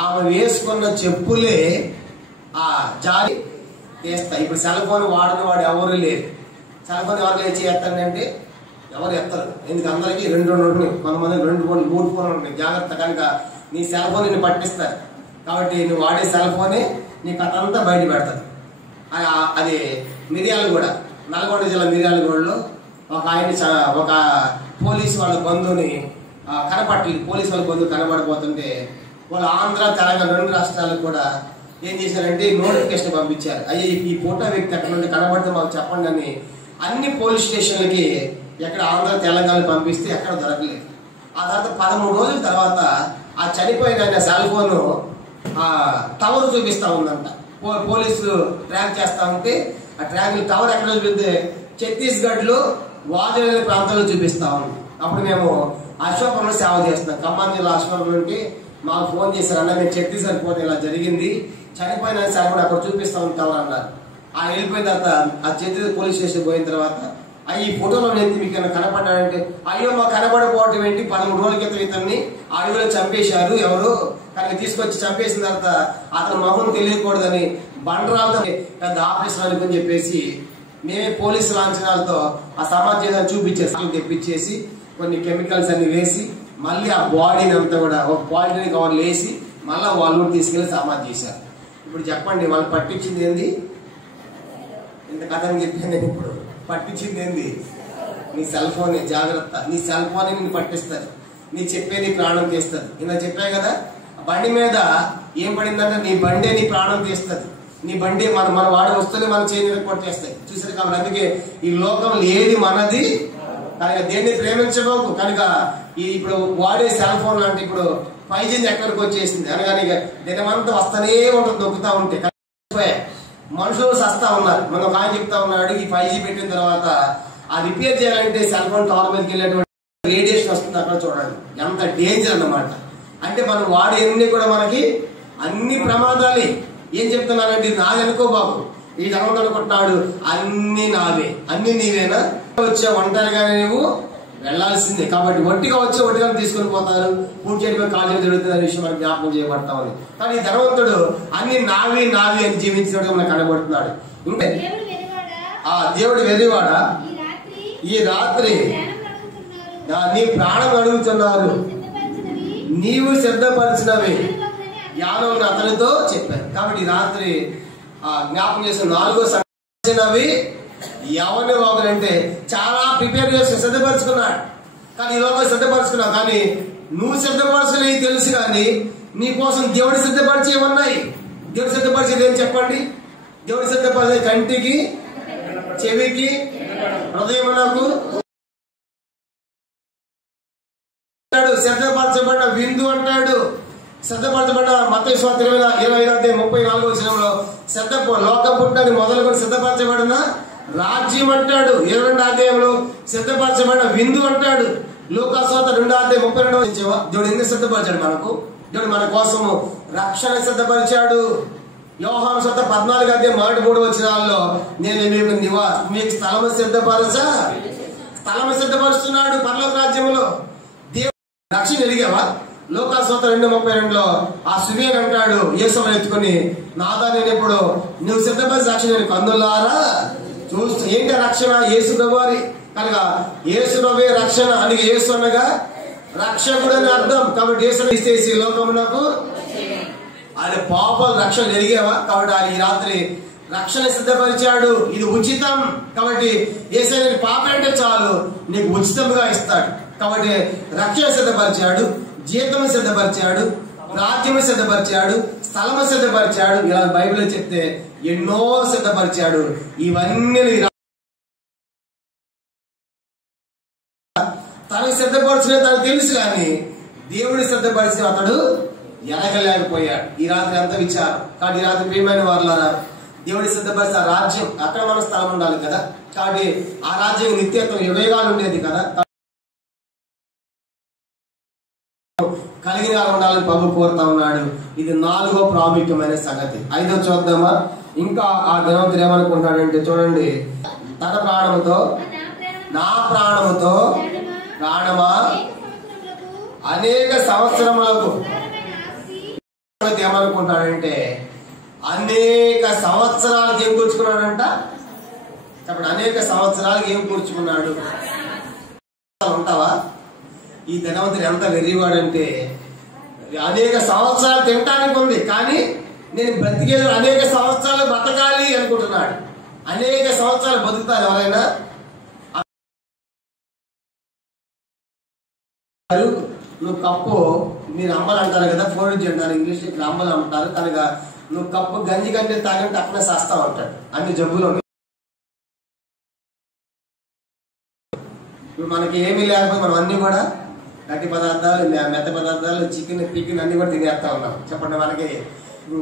ఆమె వేసుకున్న చెప్పులే ఆ జారి తీస్తాయి. ఇప్పుడు సెల్ ఫోన్ వాడని వాడు ఎవరు లేరు. సెల్ ఫోన్ ఎవరు లేచి ఎత్తారంటే ఎవరు ఎత్తరు. ఎందుకు అందరికీ 2 ఉంటున్నాయి, కొంతమంది 2 ఫోన్లు 3 ఫోన్లు ఉంటాయి. జాగ్రత్త. కనుక నీ సెల్ ఫోన్ నిన్ను పట్టిస్తారు. కాబట్టి నువ్వు వాడే సెల్ ఫోనే నీ కథ అంతా బయట పెడతాడు. అది మిర్యాలగూడ, నల్గొండ జిల్లా మిర్యాలగూడలో ఒక ఆయన ఒక పోలీసు వాళ్ళ బంధువుని కనపట్టలేదు. పోలీసు వాళ్ళ బంధువు కనబడిపోతుంటే వాళ్ళు ఆంధ్ర, తెలంగాణ 2 రాష్ట్రాలకు కూడా ఏం చేశారంటే నోటిఫికేషన్ పంపించారు. అయ్యే ఈ ఫోటో వ్యక్తి ఎక్కడ నుండి కనబడితే మాకు చెప్పండి అని అన్ని పోలీస్ స్టేషన్లకి ఎక్కడ ఆంధ్ర తెలంగాణ పంపిస్తే ఎక్కడ దొరకలేదు. ఆ తర్వాత 13 రోజుల తర్వాత ఆ చనిపోయిన ఆయన సెల్ ఫోన్ టవర్ చూపిస్తా ఉందంట. పోలీసులు ట్రాక్ చేస్తా ఉంటే ఆ ట్రాక్ టవర్ ఎక్కడ చూపిస్తే ఛత్తీస్గఢ్ లో వాజేల ప్రాంతాల్లో చూపిస్తా ఉంది. అప్పుడు మేము అశ్వపురంలో సేవ చేస్తున్నాం. ఖమ్మం జిల్లా అశ్వపురం నుండి మాకు ఫోన్ చేశారు, అన్న మేము ఛత్తీస్గఢ్ పోతే ఇలా జరిగింది, చనిపోయిన సెల్ ఫోన్ అక్కడ చూపిస్తా ఉంటాం అన్నారు. ఆ వెళ్ళిపోయిన తర్వాత ఆ ఛత్తీస్గఢ్ పోలీస్ స్టేషన్ పోయిన తర్వాత ఈ ఫోటోలో నేను మీకు కనపడ్డాడంటే, అయ్యో మా కనపడకపోవటం ఏంటి, 13 రోజుల క్రితం ఇతన్ని అడవిలో చంపేశారు ఎవరు, కానీ తీసుకొచ్చి చంపేసిన తర్వాత అతను మొహం తెలియకూడదని బండరాలతో పెద్ద ఆపరేషన్ అనుకుని చెప్పేసి మేమే పోలీసు లాంఛనాలతో ఆ సమాజం చూపించేసి తెప్పించేసి కొన్ని కెమికల్స్ అన్ని వేసి మళ్ళీ ఆ బాడీని అంతా కూడా ఒక పాలిథిన్ కవర్లు వేసి మళ్ళీ వాళ్ళు తీసుకెళ్లి సమాధి చేశారు. ఇప్పుడు చెప్పండి, వాళ్ళు పట్టించింది ఏంది? ఇంత కథని చెప్పాను నేను. ఇప్పుడు పట్టించింది ఏంది? నీ సెల్ ఫోన్. జాగ్రత్త, నీ సెల్ ఫోన్ నిన్ను పట్టిస్తుంది, నీ చెప్పేది ప్రాణం తీస్తుంది. ఇలా చెప్పా కదా, బండి మీద ఏం పడిందంటే నీ బండే నీ ప్రాణం తీస్తుంది. నీ బండి మన వాడి వస్తువులు మన చేతి కొట్టేస్తాయి. చూసారు కాబట్టి అందుకే ఈ లోకంలో ఏది మనది కనుక దేన్ని ప్రేమించబోకు. కనుక ఇప్పుడు వాడే సెల్ ఫోన్ అంటే ఇప్పుడు 5G ఎక్కడికి వచ్చేసింది అనగానే దినమంతా వస్తూనే ఉంటుంది, దొక్కుతా ఉంటే మనుషులు సస్తా ఉన్నారు. మనం ఒక ఆయన చెప్తా ఉన్నాడు, ఈ 5G పెట్టిన తర్వాత ఆ రిపేర్ చేయాలంటే సెల్ ఫోన్ టవర్ మీదకి వెళ్ళేటువంటి రేడియేషన్ వస్తుంది. అక్కడ చూడండి ఎంత డేంజర్ అన్నమాట. అంటే మనం వాడేవన్నీ కూడా మనకి అన్ని ప్రమాదాలే. ఏం చెప్తున్నానంటే ఇది నాది అనుకో బాబు, ఈ ధర్మం అనుకుంటున్నాడు అన్ని నావే, అన్ని నీవేనా, వచ్చే ఒంటరిగానే నువ్వు వెళ్లాల్సిందే. కాబట్టి ఒట్టిగా వచ్చి ఒట్టిగా తీసుకుని పోతారు, పూర్తి చేయడం కాలేజీ జరుగుతుంది అనే విషయం మనకు జ్ఞాపకం చేయబడతామని. కానీ ఈ ధనవంతుడు అన్ని నావి నావి అని జీవించినట్టు మనకు కనబడుతున్నాడు. ఇంకా దేవుడు వెర్రివాడా, ఈ రాత్రి నీ ప్రాణం అడుగుతున్నారు, నీవు సిద్ధపరిచినవి యానో అతనితో చెప్పారు. కాబట్టి ఈ రాత్రి జ్ఞాపకం చేసిన 4వ సంగతి ఎవరిని వాగులంటే చాలా ప్రిపేర్ చేసి సిద్ధపరచుకున్నాడు. కానీ ఈ లోపల సిద్ధపరచుకున్నావు, కానీ నువ్వు సిద్ధపరచుకునేవి తెలుసు, కానీ నీ కోసం దేవుడు సిద్ధపరిచేవి ఉన్నాయి. దేవుడు సిద్ధపరిచేది ఏం చెప్పండి? దేవుడు సిద్ధపరిచే కంటికి, చెవికి, హృదయమునకు సిద్ధపరచబడిన విందు అంటాడు. సిద్ధపరచబడిన మత్తయి సువార్త 25:34 సిద్ధ లోక పుట్టని మొదలుకొని సిద్ధపరచబడిన రాజ్యం అంటాడు. 22వ అధ్యాయంలో సిద్ధపరచబడిన విందు అంటాడు. లూకా సువార్త 2:32 దేవుడు ఎందుకు సిద్ధపరిచాడు మనకు? దేవుడు మన కోసము రక్షణ సిద్ధపరిచాడు. యోహాను సువార్త 14:3 నేను మీకు స్థలము సిద్ధపరుస్తున్నాడు పరలోక రాజ్యంలో. దేవుడు రక్షణ ఎదిగావా? లూకా సువార్త 2:32 ఆ సుమేన్ అంటాడు యేసుని ఎత్తుకుని, నాదా నేను ఇప్పుడు నువ్వు సిద్ధపరిచి రక్షణ నేను కన్నులారా చూస్తూ. ఏంటి రక్షణ? యేసు ప్రభువారి. కనుక యేసు ప్రభువే రక్షణ అని యేసు అనగా రక్షకుడు అని అర్థం. కాబట్టి యేసుని తీసేసి లోకమునకు ఆయన పాపాలు రక్షణ ఎరిగేవా? కాబట్టి ఆయన ఈ రాత్రి రక్షణ సిద్ధపరిచాడు. ఇది ఉచితం. కాబట్టి యేసు పాప అంటే చాలు నీకు ఉచితంగా ఇస్తాడు. కాబట్టి రక్షణ సిద్ధపరిచాడు, జీతం సిద్ధపరిచాడు, రాజ్యము సిద్ధపరిచాడు, స్థలము సిద్ధపరిచాడు. ఇలా బైబిల్ చెప్తే ఎన్నో సిద్ధపరిచాడు. ఇవన్నీ తనకు సిద్ధపరిచిన తనకు తెలుసు, కానీ దేవుడిని సిద్ధపరిచిన అతడు ఎరగలేకపోయాడు. ఈ రాత్రి అంత విచారం. కాబట్టి ఈ రాత్రి ప్రియమైన వారులారా, దేవుడి సిద్ధపరిచిన రాజ్యం అక్కడ మన స్థలం ఉండాలి కదా. కాబట్టి ఆ రాజ్యం నిత్యత్వం యుగాలు ఉండేది కదా, కలిగిన ఉండాలని ప్రభు కోరుతా ఉన్నాడు. ఇది 4వ ప్రాముఖ్యమైన సంగతి. 5వ చూద్దామా? ఇంకా ఆ ధనవంతుడు ఏమనుకుంటాడంటే చూడండి, తన ప్రాణముతో నా ప్రాణముతో ప్రాణమా అనేక సంవత్సరములకు ఏమనుకుంటాడంటే అనేక సంవత్సరాలకు ఏం కూర్చుకున్నాడంట? చెప్పండి, అనేక సంవత్సరాలకు ఏం కూర్చుకున్నాడు? ఉంటావా? ఈ ధనవంతుడు ఎంత వెర్రివాడంటే అనేక సంవత్సరాలు తినటానికి ఉంది, కానీ నేను బ్రతికేది అనేక సంవత్సరాలు బతకాలి అనుకుంటున్నాడు. అనేక సంవత్సరాలు బతుకుతారు ఎవరైనా? నువ్వు కప్పు, మీరు అమ్మలు అంటారు కదా, ఫోర్జ్ అంటారు ఇంగ్లీష్, ఇక్కడ అమ్మలు అంటారు. కనుక నువ్వు కప్పు గంజి కంటే తాగంటే అక్కడే చేస్తా ఉంటాడు. అన్ని జబ్బులు ఇప్పుడు మనకి ఏమీ లేకపోతే మనం అన్ని కూడా గట్టి పదార్థాలు, మెత్త పదార్థాలు, చికెన్ పికెన్ అన్ని కూడా తినేస్తా ఉన్నాం. చెప్పండి, మనకి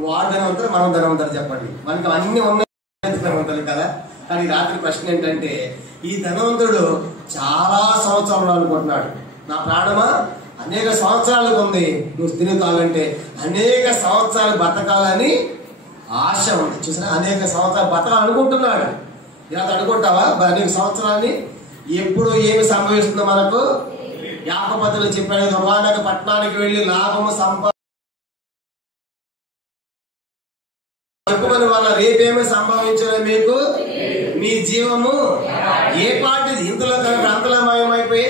వాడు ధనవంతులు, మనం ధనవంతులు. చెప్పండి, మనకి అన్ని ఉన్నాయి ధనవంతులు కదా. కానీ రాత్రి ప్రశ్న ఏంటంటే, ఈ ధనవంతుడు చాలా సంవత్సరాలు అనుకుంటున్నాడు. నా ప్రాణమా అనేక సంవత్సరాలకు ఉంది, నువ్వు తిరుగుతావంటే అనేక సంవత్సరాలు బతకాలని ఆశ ఉంది. చూసినా, అనేక సంవత్సరాలు బతకాలని అనుకుంటున్నాడు. ఇలా అనుకుంటావా? అనేక సంవత్సరాన్ని ఎప్పుడు ఏమి సంభవిస్తుందో మనకు యాపపతులు చెప్పాడు. ఒకనొక పట్టణానికి వెళ్లి లాభము చెప్పుకుని వల్ల రేపేమి సంభవించిన మీకు మీ జీవము ఏ పాటిది ఇంతలో అంతలమయమైపోయి.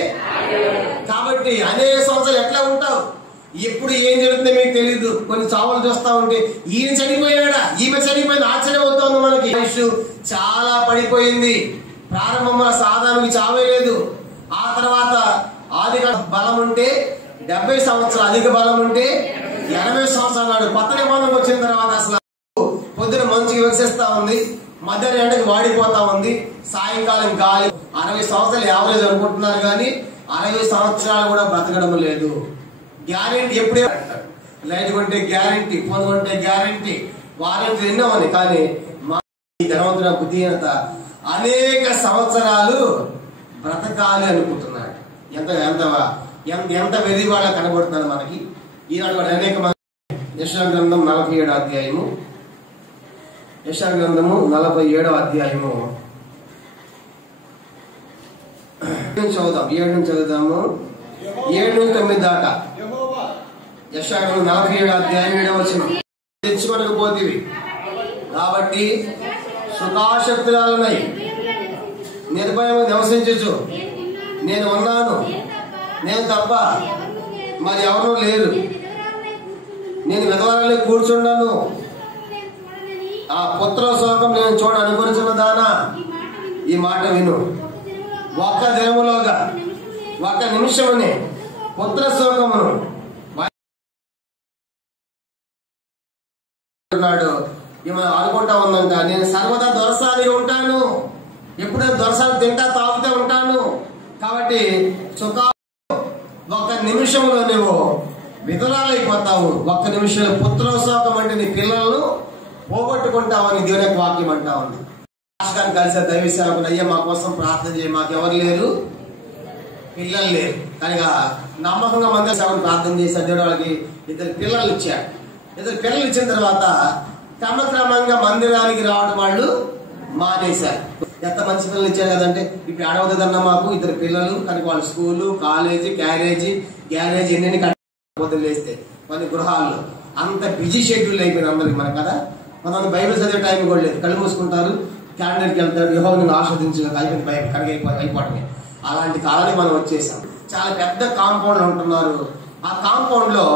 కాబట్టి అనేక సంవత్సరాలు ఎట్లా ఉంటావు? ఎప్పుడు ఏం జరుగుతుందో మీకు తెలీదు. కొన్ని చావులు చూస్తా ఉంటే ఈయన చనిపోయాడా, ఈమె చనిపోయింది, ఆశ్చర్యం అవుతుంది మనకి. ఆయుష్ చాలా పడిపోయింది. ప్రారంభంలో సాధారణకి చావే లేదు. ఆ తర్వాత అధిక బలం ఉంటే 70 సంవత్సరాలు, అధిక బలం ఉంటే 80 సంవత్సరాలు నాడు కొత్త నిబంధనకు వచ్చిన తర్వాత అసలు పొద్దున మంచుకి వికసిస్తా ఉంది, మధ్యాహ్నం ఎండకి వాడిపోతా ఉంది, సాయంకాలం గాలి. 60 సంవత్సరాలు యావరేజ్ అనుకుంటున్నారు కానీ 60 సంవత్సరాలు కూడా బ్రతకడం లేదు. గ్యారెంటీ ఎప్పుడే లైట్ కొంటే గ్యారెంటీ, ఫోన్ కొంటే గ్యారెంటీ, వారంటీ ఎన్నో అని. కానీ మా ధనవంతుల బుద్ధిహీనత అనేక సంవత్సరాలు బ్రతకాలి అనుకుంటున్నాడు. ఎంత ఎంత ఎంత వెర్రివాళ్ళ కనబడుతున్నారు మనకి ఈనాడు. అనేక మంది యెషయా గ్రంథం 47వ అధ్యాయము, యెషయా గ్రంథము 47వ అధ్యాయము చదువుదాం. 7 నుంచి చదువుదాము, 7 నుంచి 9 దాకా. యెషయా గ్రంథం 47వ అధ్యాయం 7వ వచనం. తెచ్చుకోలేకపోతేవి కాబట్టి సుఖాశక్తులై నిర్భయం నివసించు, నేను ఉన్నాను, నేను తప్ప మరి ఎవరు లేరు, నేను విధవరాలే కూర్చున్నాను, ఆ పుత్ర శోకం నేను చూడ అనుభవించిన దానా ఈ మాట విను. ఒక్క దినములోగా, ఒక్క నిమిషమునే పుత్ర శోకమును అనుకుంటా ఉందంట. నేను సర్వదా దొరసారిగా ఉంటాను, ఎప్పుడూ దొరసారి తింటా తాగుతూ ఉంటాను. కాబట్టి సుఖా ఒక్క నిమిషంలో నువ్వు విధురాలైపోతావు. ఒక్క నిమిషంలో పుత్రోత్సవం అంటే నీ పిల్లలను పోగొట్టుకుంటావు అని దేవుని యొక్క వాక్యం అంటా ఉంది. రాష్ట్రాన్ని కలిసే దైవ సేవకులు, అయ్యా మా కోసం ప్రార్థన చేయ, మాకు ఎవరు లేరు, పిల్లలు లేరు. కనుక నమ్మకంగా మంది సేవకు ప్రార్థన చేశారు. దేవుడు వాళ్ళకి 2 పిల్లలు ఇచ్చాడు. 2 పిల్లలు ఇచ్చిన తర్వాత క్రమక్రమంగా మందిరానికి రావడం వాళ్ళు మానేశారు. ఎంత మంచి పిల్లలు ఇచ్చారు కదంటే, ఇప్పుడు అడవదన్నా మాకు 2 పిల్లలు, కనుక వాళ్ళు స్కూలు, కాలేజీ, గ్యారేజ్ ఎన్ని వదిలేస్తే కొన్ని గృహాల్లో అంత బిజీ షెడ్యూల్ అయిపోయింది అందరికి. మన కదా, మనం బైబిల్ చదివే టైం కూడా లేదు. కళ్ళు మూసుకుంటారు, క్యాలెండర్కి వెళ్తారు, యెహోవాను ఆస్వాదించు అయిపోయింది, బైబిల్ కనుక అయిపోవటమే. అలాంటి కాలానికి మనం వచ్చేసాం. చాలా పెద్ద కాంపౌండ్ ఉంటున్నారు. ఆ కాంపౌండ్ లో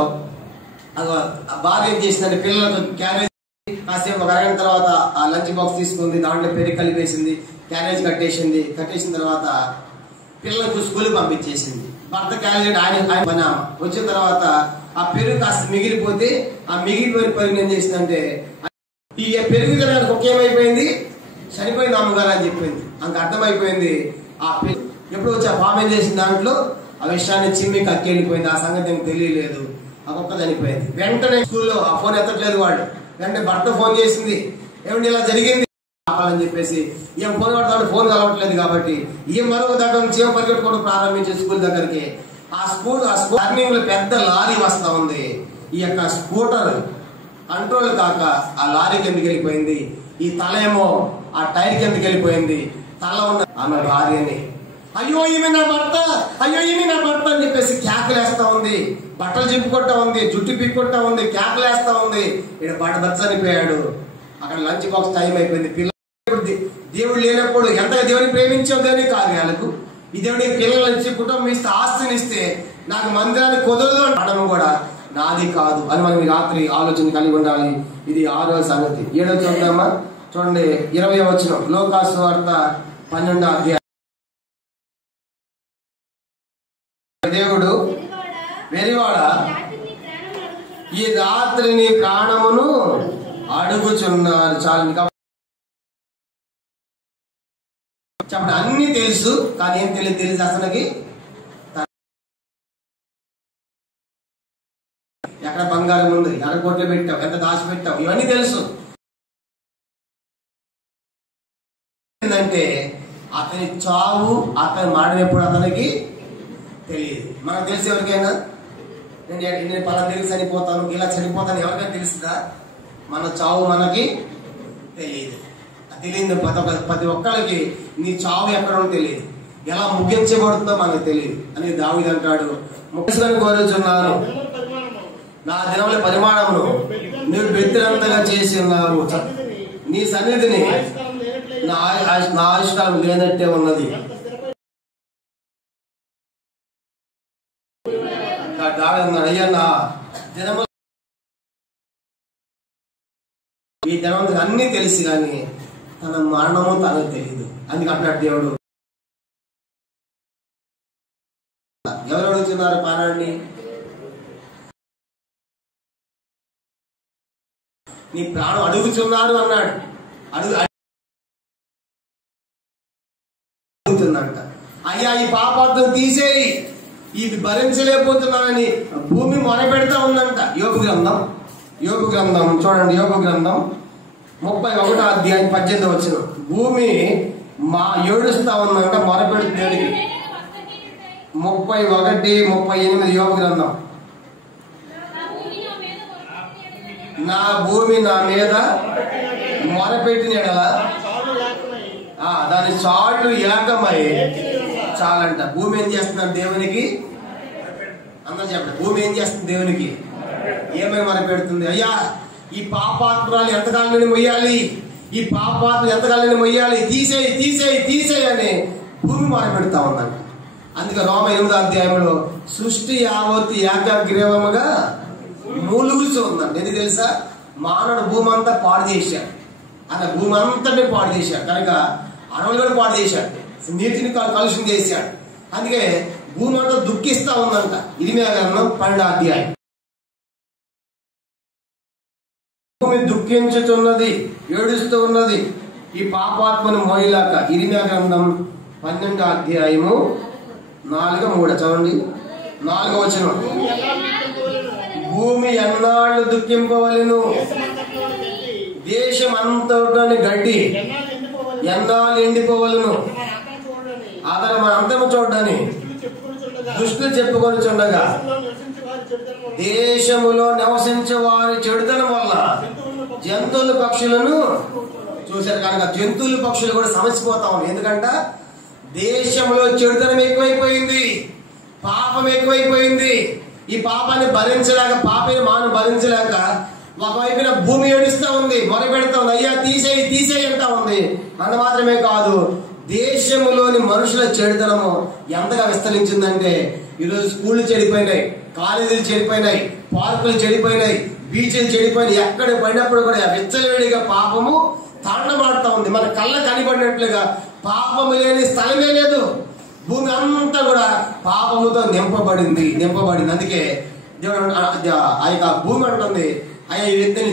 భార్య ఏం చేసిందంటే, పిల్లలకు క్యారేజ్ కాసేపు ఒక అరగంట తర్వాత ఆ లంచ్ బాక్స్ తీసుకుంది, దాంట్లో పెరుగు కలిపేసింది, క్యారేజ్ కట్టేసిన తర్వాత పిల్లలకు స్కూల్ పంపించేసింది. భర్త క్యారేజ్ ఆయన పని వచ్చిన తర్వాత ఆ పెరుగు కాస్త మిగిలిపోతే, ఆ మిగిలిపోయిన పెరుగు ఏం చేసిందంటే, ఈ పెరుగు తినడానికి ఒకేమైపోయింది, చనిపోయింది అమ్మగారు అని చెప్పింది. అంత అర్థమైపోయింది. ఆ పెరుగు ఎప్పుడు వచ్చి ఆ పాము ఏం చేసిన దాంట్లో ఆ విషయాన్ని చిమ్మి కక్కెళ్ళిపోయింది. ఆ సంగతి ఏమి తెలియలేదు. ఆ కుక్క చనిపోయింది. వెంటనే స్కూల్లో ఆ ఫోన్ ఎత్తట్లేదు వాడు. వెంటనే భర్త ఫోన్ చేసింది, ఏమిటి ఇలా జరిగింది అని చెప్పేసి. ఏం ఫోన్ కొడతాడు, ఫోన్ కలవట్లేదు కాబట్టి ఏం మరొక దగ్గర నుంచి ఏం పరిగెట్టుకోవడం ప్రారంభించే స్కూల్ దగ్గరికి. ఆ స్కూల్ టర్నింగ్ లో పెద్ద లారీ వస్తా ఉంది. ఈ యొక్క స్కూటర్ కంట్రోల్ కాక ఆ లారీ కిందకి వెళ్ళిపోయింది. ఈ తల ఏమో ఆ టైర్ కిందకి వెళ్ళిపోయింది. తల ఉన్న ఆమె భార్యని, అయ్యో ఈమె నా భర్త, అయ్యో ఈమె నా భర్త అని చెప్పేసి కేకలేస్తా ఉంది. బట్టలు చింపుకుంటా ఉంది, జుట్టు పీక్కుంటా ఉంది, కేకలేస్తా ఉంది. ఇక్కడ భర్త చనిపోయాడు. అక్కడ లంచ్ బాక్స్ టైం అయిపోయింది. పిల్లలు దేవుడు లేనప్పుడు ఎంతగా దేవుని ప్రేమించావు దేవుని కార్యాలకు. ఈ దేవుడికి పిల్లలు ఇచ్చి కుటుంబం ఇస్తే, ఆస్తిని ఇస్తే నాకు మందిరాన్ని కుదరదు అనడం కూడా నాది కాదు అని మనం ఈ రాత్రి ఆలోచన కలిగి ఉండాలి. ఇది 6వ సంగతి. 7వ చూద్దామా, చూడండి 20వ వచనం, లోకాసు వార్త 12వ అధ్యాయం. దేవుడు వెరివాడ ఈ రాత్రి నీ ప్రాణమును అడుగుచున్నారు. చాలు చెప్పండి, అన్ని తెలుసు కానీ ఏం తెలియదు అతనికి. ఎక్కడ బంగారం ఉంది, ఎక్కడ కోట్లు పెట్టావు, ఎంత దాచిపెట్టావు, ఇవన్నీ తెలుసు. ఏంటంటే అతని చావు, అతని మాటలు ఎప్పుడు అతనికి తెలియదు. మనకు తెలిసి ఎవరికైనా నేను పలానా దగ్గర చనిపోతాను, ఇలా చనిపోతాను ఎవరికైనా తెలుస్తుందా? మన చావు మనకి తెలియదు. తెలియదు ప్రతి ఒక్కరికి నీ చావు ఎక్కడో తెలియదు, ఎలా ముగించబడుతుందో మనకు తెలియదు అని దావీదు అంటాడు. ముగించడానికి కోరుచున్నాను, నా దినముల పరిమాణమును నువ్వు బెత్తినంతగా చేసి ఉన్నావు. నీ సన్నిధిని నా ఆయుష్కాలం లేనట్టే ఉన్నది. అయ్యా నా దినము ఈ దినవంతులు అన్ని తెలిసి కానీ తన మరణము తనకు తెలియదు. అందుకే అంటాడు దేవుడు. ఎవరు అడుగుతున్నారు ప్రాణాన్ని? నీ ప్రాణం అడుగుతున్నాడు అన్నాడు. అడుగుతుందంట, అయ్యా ఈ పాపార్థం తీసేయి, ఇది భరించలేకపోతున్నానని భూమి మొరపెడతా ఉందంట. యోబు గ్రంథం చూడండి, యోబు గ్రంథం 31వ అధ్యాయం 18వ వచనం. భూమి ఏడుస్తా ఉందంట, మొరపెడుతుంది. 31:38 యోబు గ్రంథం. నా భూమి నా మీద మొరపెట్టిన ఎడల దాని చాటు ఏకమై చాలంట. భూమి ఏం చేస్తున్నారు దేవునికి? అందరూ చెప్పండి, భూమి ఏం చేస్తుంది దేవునికి? ఏమై మొరపెడుతుంది? అయ్యా ఈ పాపాత్మరాలు ఎంతకాలం నేను మొయ్యాలి, ఈ పాపాత్మలు ఎంతకాలం నేను మొయ్యాలి, తీసేయి తీసేయి తీసేయి అని భూమి మొరపెడతా ఉందంట. అందుకే రోమ 8వ అధ్యాయంలో సృష్టి యావత్తు ఏకగ్రీవముగా మూలుగుతూ ఉందంట. ఎందుకు తెలుసా? మానవుడు భూమి అంతా పాడు చేశాడు, అలా భూమి అంతటినీ పాడు చేశాడు, కనుక అడవులు కూడా పాడు చేశాడు, నీటిని కలుషితం చేశాడు. అందుకే భూమి అంతా దుఃఖిస్తా ఉందంట. ఇర్మీయా గ్రంథం 12వ అధ్యాయం. భూమి దుఃఖించుతున్నది, ఏడుస్తూ ఉన్నది ఈ పాపాత్మను మోయలాక. ఇర్మీయా గ్రంథం 12వ అధ్యాయము 4:3 చదవండి. 4వ వచనం. భూమి ఎన్నాళ్ళు దుఃఖింపవలెను, దేశం అంతటి గడ్డి ఎన్నాళ్ళు ఎండిపోవలను, అతను మన అంతము చూడని దుష్టులు చెప్పుకొని చుండగా దేశములో నివసించే వారి చెడుదనం వల్ల జంతువులు పక్షులను చూశారు. కనుక జంతువులు పక్షులు కూడా సమసిపోతా ఉన్నాయి. ఎందుకంటే దేశంలో చెడుదనం ఎక్కువైపోయింది, పాపం ఎక్కువైపోయింది. ఈ పాపాన్ని భరించలేక, పాపని మాను భరించలేక ఒకవైపున భూమి ఏడుస్తా ఉంది, మొరపెడతా ఉంది, అయ్యా తీసేయి తీసేయి అంటా ఉంది. అంత మాత్రమే కాదు, దేశంలోని మనుషుల చెడుతనము ఎంతగా విస్తరించిందంటే ఈరోజు స్కూళ్లు చెడిపోయినాయి, కాలేజీలు చెడిపోయినాయి, పార్కులు చెడిపోయినాయి, బీచ్లు చెడిపోయినాయి. ఎక్కడ పడినప్పుడు కూడా విచ్చలవిడిగా పాపము తాండమాడుతా ఉంది. మన కళ్ళ కనిపడినట్లుగా పాపము లేని స్థలమే లేదు. భూమి అంతా కూడా పాపముతో నింపబడింది. అందుకే దేవుడు ఆ యొక్క భూమి అంటుంది, అయ్యా ఈ వ్యక్తిని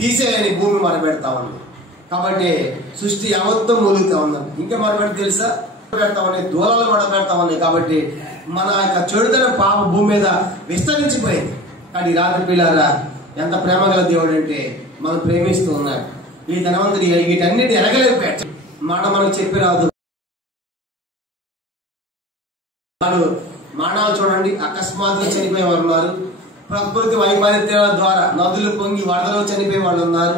తీసేయని భూమి మొరపెడతా ఉంది. కాబట్టి సృష్టి యావత్తు మూలుగుతా ఉందండి. ఇంకా మొరపెట్టి తెలుసా? పెడతా ఉన్నాయి, దూరాలు మొరపెడతా ఉన్నాయి. కాబట్టి మన యొక్క చెడుతన పాప భూమి మీద విస్తరించిపోయింది. కానీ రాత్రి పిల్లారా, ఎంత ప్రేమ గల దేవుడు అంటే మనం ప్రేమిస్తూ ఉన్నాడు. ఈ ధనవంతుడు వీటన్నిటి ఎరగలేకపోయాడు. మాట మనకు చెప్పి రాదు. మానవాలు చూడండి, అకస్మాత్తుగా చనిపోయే వాళ్ళు ఉన్నారు, ప్రకృతి వైపరీత్యాల ద్వారా నదులు పొంగి వరదలో చనిపోయే వాళ్ళు ఉన్నారు,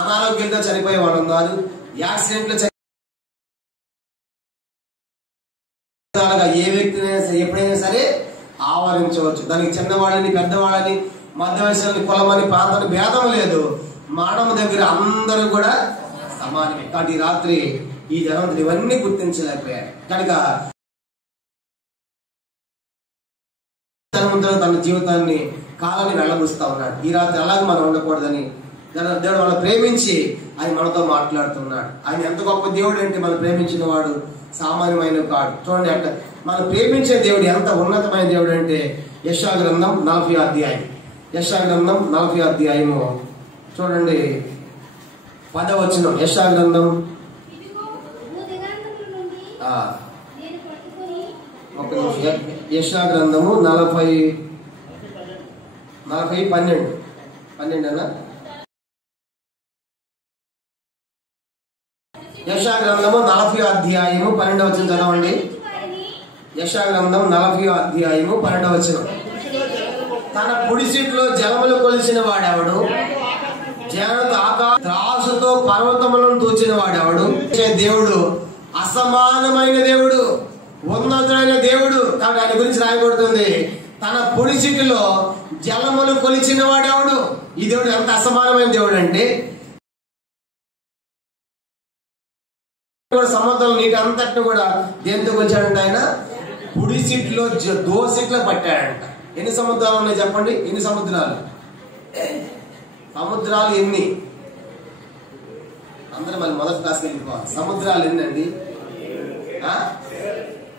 అనారోగ్యంతో చనిపోయే వాళ్ళు ఉన్నారు, యాక్సిడెంట్లు ఏ వ్యక్తిని ఎప్పుడైనా సరే ఆవరించవచ్చు. దానికి చిన్నవాళ్ళని, పెద్దవాళ్ళని, మధ్య వయసులని, కులమని, ప్రాంతాన్ని భేదం లేదు. మానవ దగ్గర అందరూ కూడా సమానమే. కాబట్టి ఈ రాత్రి ఈ జనం ఇవన్నీ గుర్తించలేకపోయారు. కనుక తన జీవితాన్ని కాలాన్ని వెళ్ళబుస్తా ఉన్నాడు. ఈ రాత్రి అలాగే మనం ఉండకూడదని దేవుడు మనం ప్రేమించి ఆయన మనతో మాట్లాడుతున్నాడు. ఆయన ఎంత గొప్ప దేవుడు అంటే మనం ప్రేమించిన వాడు సామాన్యమైన కాడు. చూడండి, అట్లా మనం ప్రేమించే దేవుడు ఎంత ఉన్నతమైన దేవుడు అంటే యెషయా గ్రంథం 40వ అధ్యాయం. యెషయా గ్రంథం 40వ అధ్యాయము చూడండి 10వ వచనం. యెషయా గ్రంథం ఒక నిమిషం. యెషయా గ్రంథము 40:12 యెషయా గ్రంథము 40వ అధ్యాయము 12వ వచనం చదవండి. యెషయా గ్రంథం 40వ అధ్యాయము 12వ వచనం. తన కుడి సీట్లో జలములు కొలిసిన వాడెవడు? త్రాసుతో పర్వతములను తూచిన వాడెవడు? దేవుడు అసమానమైన దేవుడు, ఉన్నతమైన దేవుడు. కాబట్టి ఆయన గురించి రాయబడుతుంది, తన పొడి సీటులో జలములు కొలిచిన వాడెవడు? ఈ దేవుడు ఎంత అసమానమైన దేవుడు అంటే, సముద్రం నీటి అంతటిని కూడా దేంతో కొలిచాడంట ఆయన? పొడి సీట్లో దోసిట్లో పట్టాడంట. ఎన్ని సముద్రాలు ఉన్నాయి చెప్పండి? ఎన్ని సముద్రాలు? సముద్రాలు ఎన్ని? అందరూ మళ్ళీ మొదటి క్లాస్కి వెళ్ళిపోవాలి. సముద్రాలు ఎన్నండి?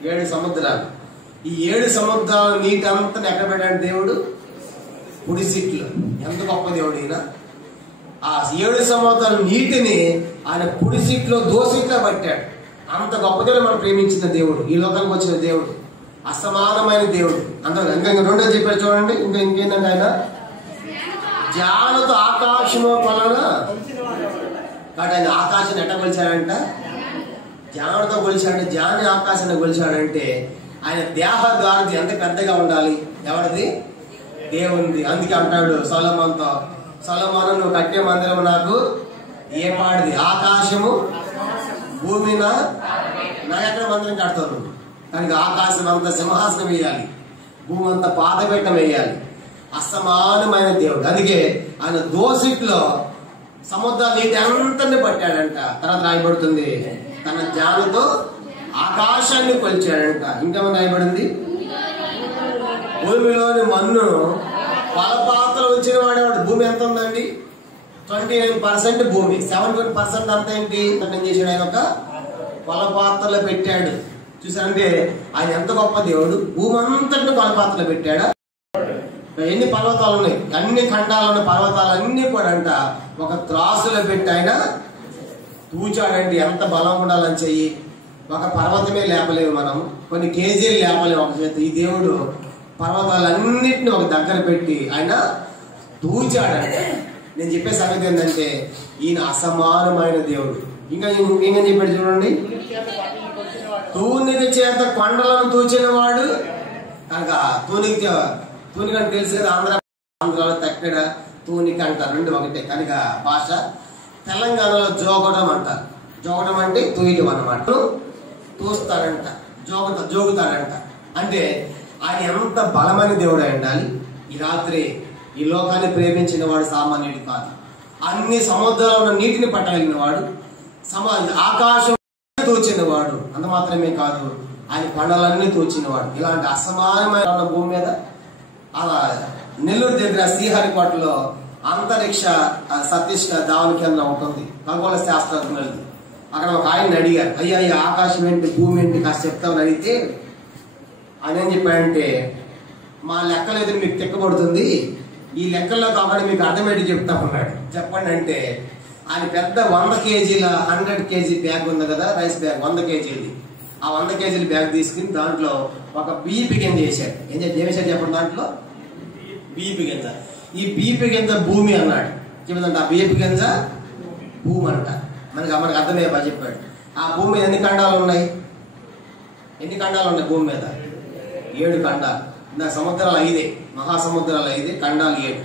7 సముద్రాలు. ఈ 7 సముద్రాల నీటి అంతా ఎక్కడ పెట్టాడు దేవుడు? పొడి సీట్లో. ఎంత గొప్ప దేవుడు ఈయన! ఆ 7 సముద్రాల నీటిని ఆయన పొడి సీట్లో దోసిట్లో పట్టాడు. అంత గొప్ప దేవుడు మనం ప్రేమించిన దేవుడు, ఈ లోకానికి వచ్చిన దేవుడు, అసమానమైన దేవుడు. అంత ఇంకా రెండో చెప్పారు చూడండి. ఇంకేంటంటే ఆయన జ్ఞానతో ఆకాశము వలన, కాబట్టి ఆయన ఆకాశాన్ని ఎట్ట కొలిచాడంట? జ్ఞానంతో కొలిచాడంటే, జ్ఞాని ఆకాశాన్ని కొలిచాడంటే ఆయన దేహ ద్వారా ఎంత పెద్దగా ఉండాలి? ఎవరిది? దేవునిది. అందుకే అంటాడు సొలొమోనుతో, సొలొమోను నువ్వు కట్టే మందిరం నాకు ఏ పాడిది? ఆకాశము భూమిన నా ఎక్కడ మందిరం కడతావు నువ్వు? కనుక ఆకాశం అంతా సింహాసనం వేయాలి, భూమి అంతా పాదపీఠం వేయాలి. అసమానమైన దేవుడు. అందుకే ఆయన దోసిట్లో సముద్ర నీటి అంతని పట్టాడంట. తర్వాత రాయబడుతుంది, తన జ్ఞానంతో ఆకాశాన్ని కొలిచాడంట. ఇంకేమన్నా రాయబడింది? భూమిలోని మన్ను పలపాత్రలు వచ్చిన వాడేవాడు. భూమి ఎంత ఉందండి? 29% భూమి. 71% అంత ఏంటి? ఏం చేశాడు ఆయన? ఒక పలపాత్రలో పెట్టాడు. చూసారంటే ఆయన ఎంత గొప్ప దేవుడు. భూమి అంతటిని పలపాత్రలో పెట్టాడా? ఎన్ని పర్వతాలు ఉన్నాయి? అన్ని ఖండాలు ఉన్న పర్వతాలన్నీ కూడా అంట ఒక త్రాసులో పెట్టి ఆయన తూచాడండి. ఎంత బలం ఉండాలని చెయ్యి. ఒక పర్వతమే లేపలేము మనం, కొన్ని కేజీలు లేపలేము ఒక చేతి. ఈ దేవుడు పర్వతాలన్నింటినీ ఒక దగ్గర పెట్టి ఆయన తూచాడండి. నేను చెప్పే సంగతి ఏంటంటే ఈయన అసమానమైన దేవుడు. ఇంకా చెప్పాడు చూడండి, తూనిక చేత కొండలను తూచిన వాడు. కనుక తూనిక అంటే తెలుసు కదా, ఆంధ్రాలో తక్కెడ తూనిక అంటారు, రెండు ఒకటే. కనుక భాష. తెలంగాణలో జోగడం అంటారు. జోగడం అంటే తూయటం అన్నమాట. తూస్తాడంట, జోగుతాడంట. అంటే ఆయన ఎంత బలమైన దేవుడు అయి ఉండాలి. ఈ రాత్రి ఈ లోకాన్ని ప్రేమించిన వాడు సామాన్యుడు కాదు. అన్ని సముద్రాల్లో ఉన్న నీటిని పట్టగలిగిన వాడు, ఆకాశం తూచిన వాడు. అంత మాత్రమే కాదు, ఆయన కొండలన్నీ తూచినవాడు. ఇలాంటి అసమానమైన భూమి మీద అలా నెల్లూరు దగ్గర శ్రీహరికోటలో అంతరిక్ష సతీష్ ధావన్ కేంద్రం ఉంటుంది, ఖగోళ శాస్త్రజ్ఞులది. అక్కడ ఒక ఆయన అడిగారు, అయ్యా ఈ ఆకాశం ఏంటి, భూమి ఏంటి, కాస్త చెప్తామని అడిగితే ఆయన ఏం చెప్పాడంటే, మా లెక్కలు ఎదురు మీకు తిక్కబడుతుంది, ఈ లెక్కల్లో కాబట్టి మీకు అర్థమేంటి చెప్తా ఉన్నాడు. చెప్పండి అంటే ఆయన పెద్ద 100 కేజీల 100 కేజీ బ్యాగ్ ఉంది కదా, రైస్ బ్యాగ్ 100 కేజీది. ఆ 100 కేజీల బ్యాగ్ తీసుకుని దాంట్లో ఒక బీపీ గింజ వేశాడు. ఏం చేశాడు చెప్పండి? దాంట్లో బీపీ గింజ. ఈ బీపీ గింజ భూమి అన్నాడు. చెప్పిందంటే ఆ బీపీ గింజ భూమి అంట. మనకి అర్థమయ్యే బాగా చెప్పాడు. ఆ భూమి మీద ఎన్ని ఖండాలు ఉన్నాయి? ఎన్ని ఖండాలు ఉన్నాయి భూమి మీద? 7 ఖండాలు. నా సముద్రాలు 5, మహాసముద్రాలు 5, ఖండాలు 7.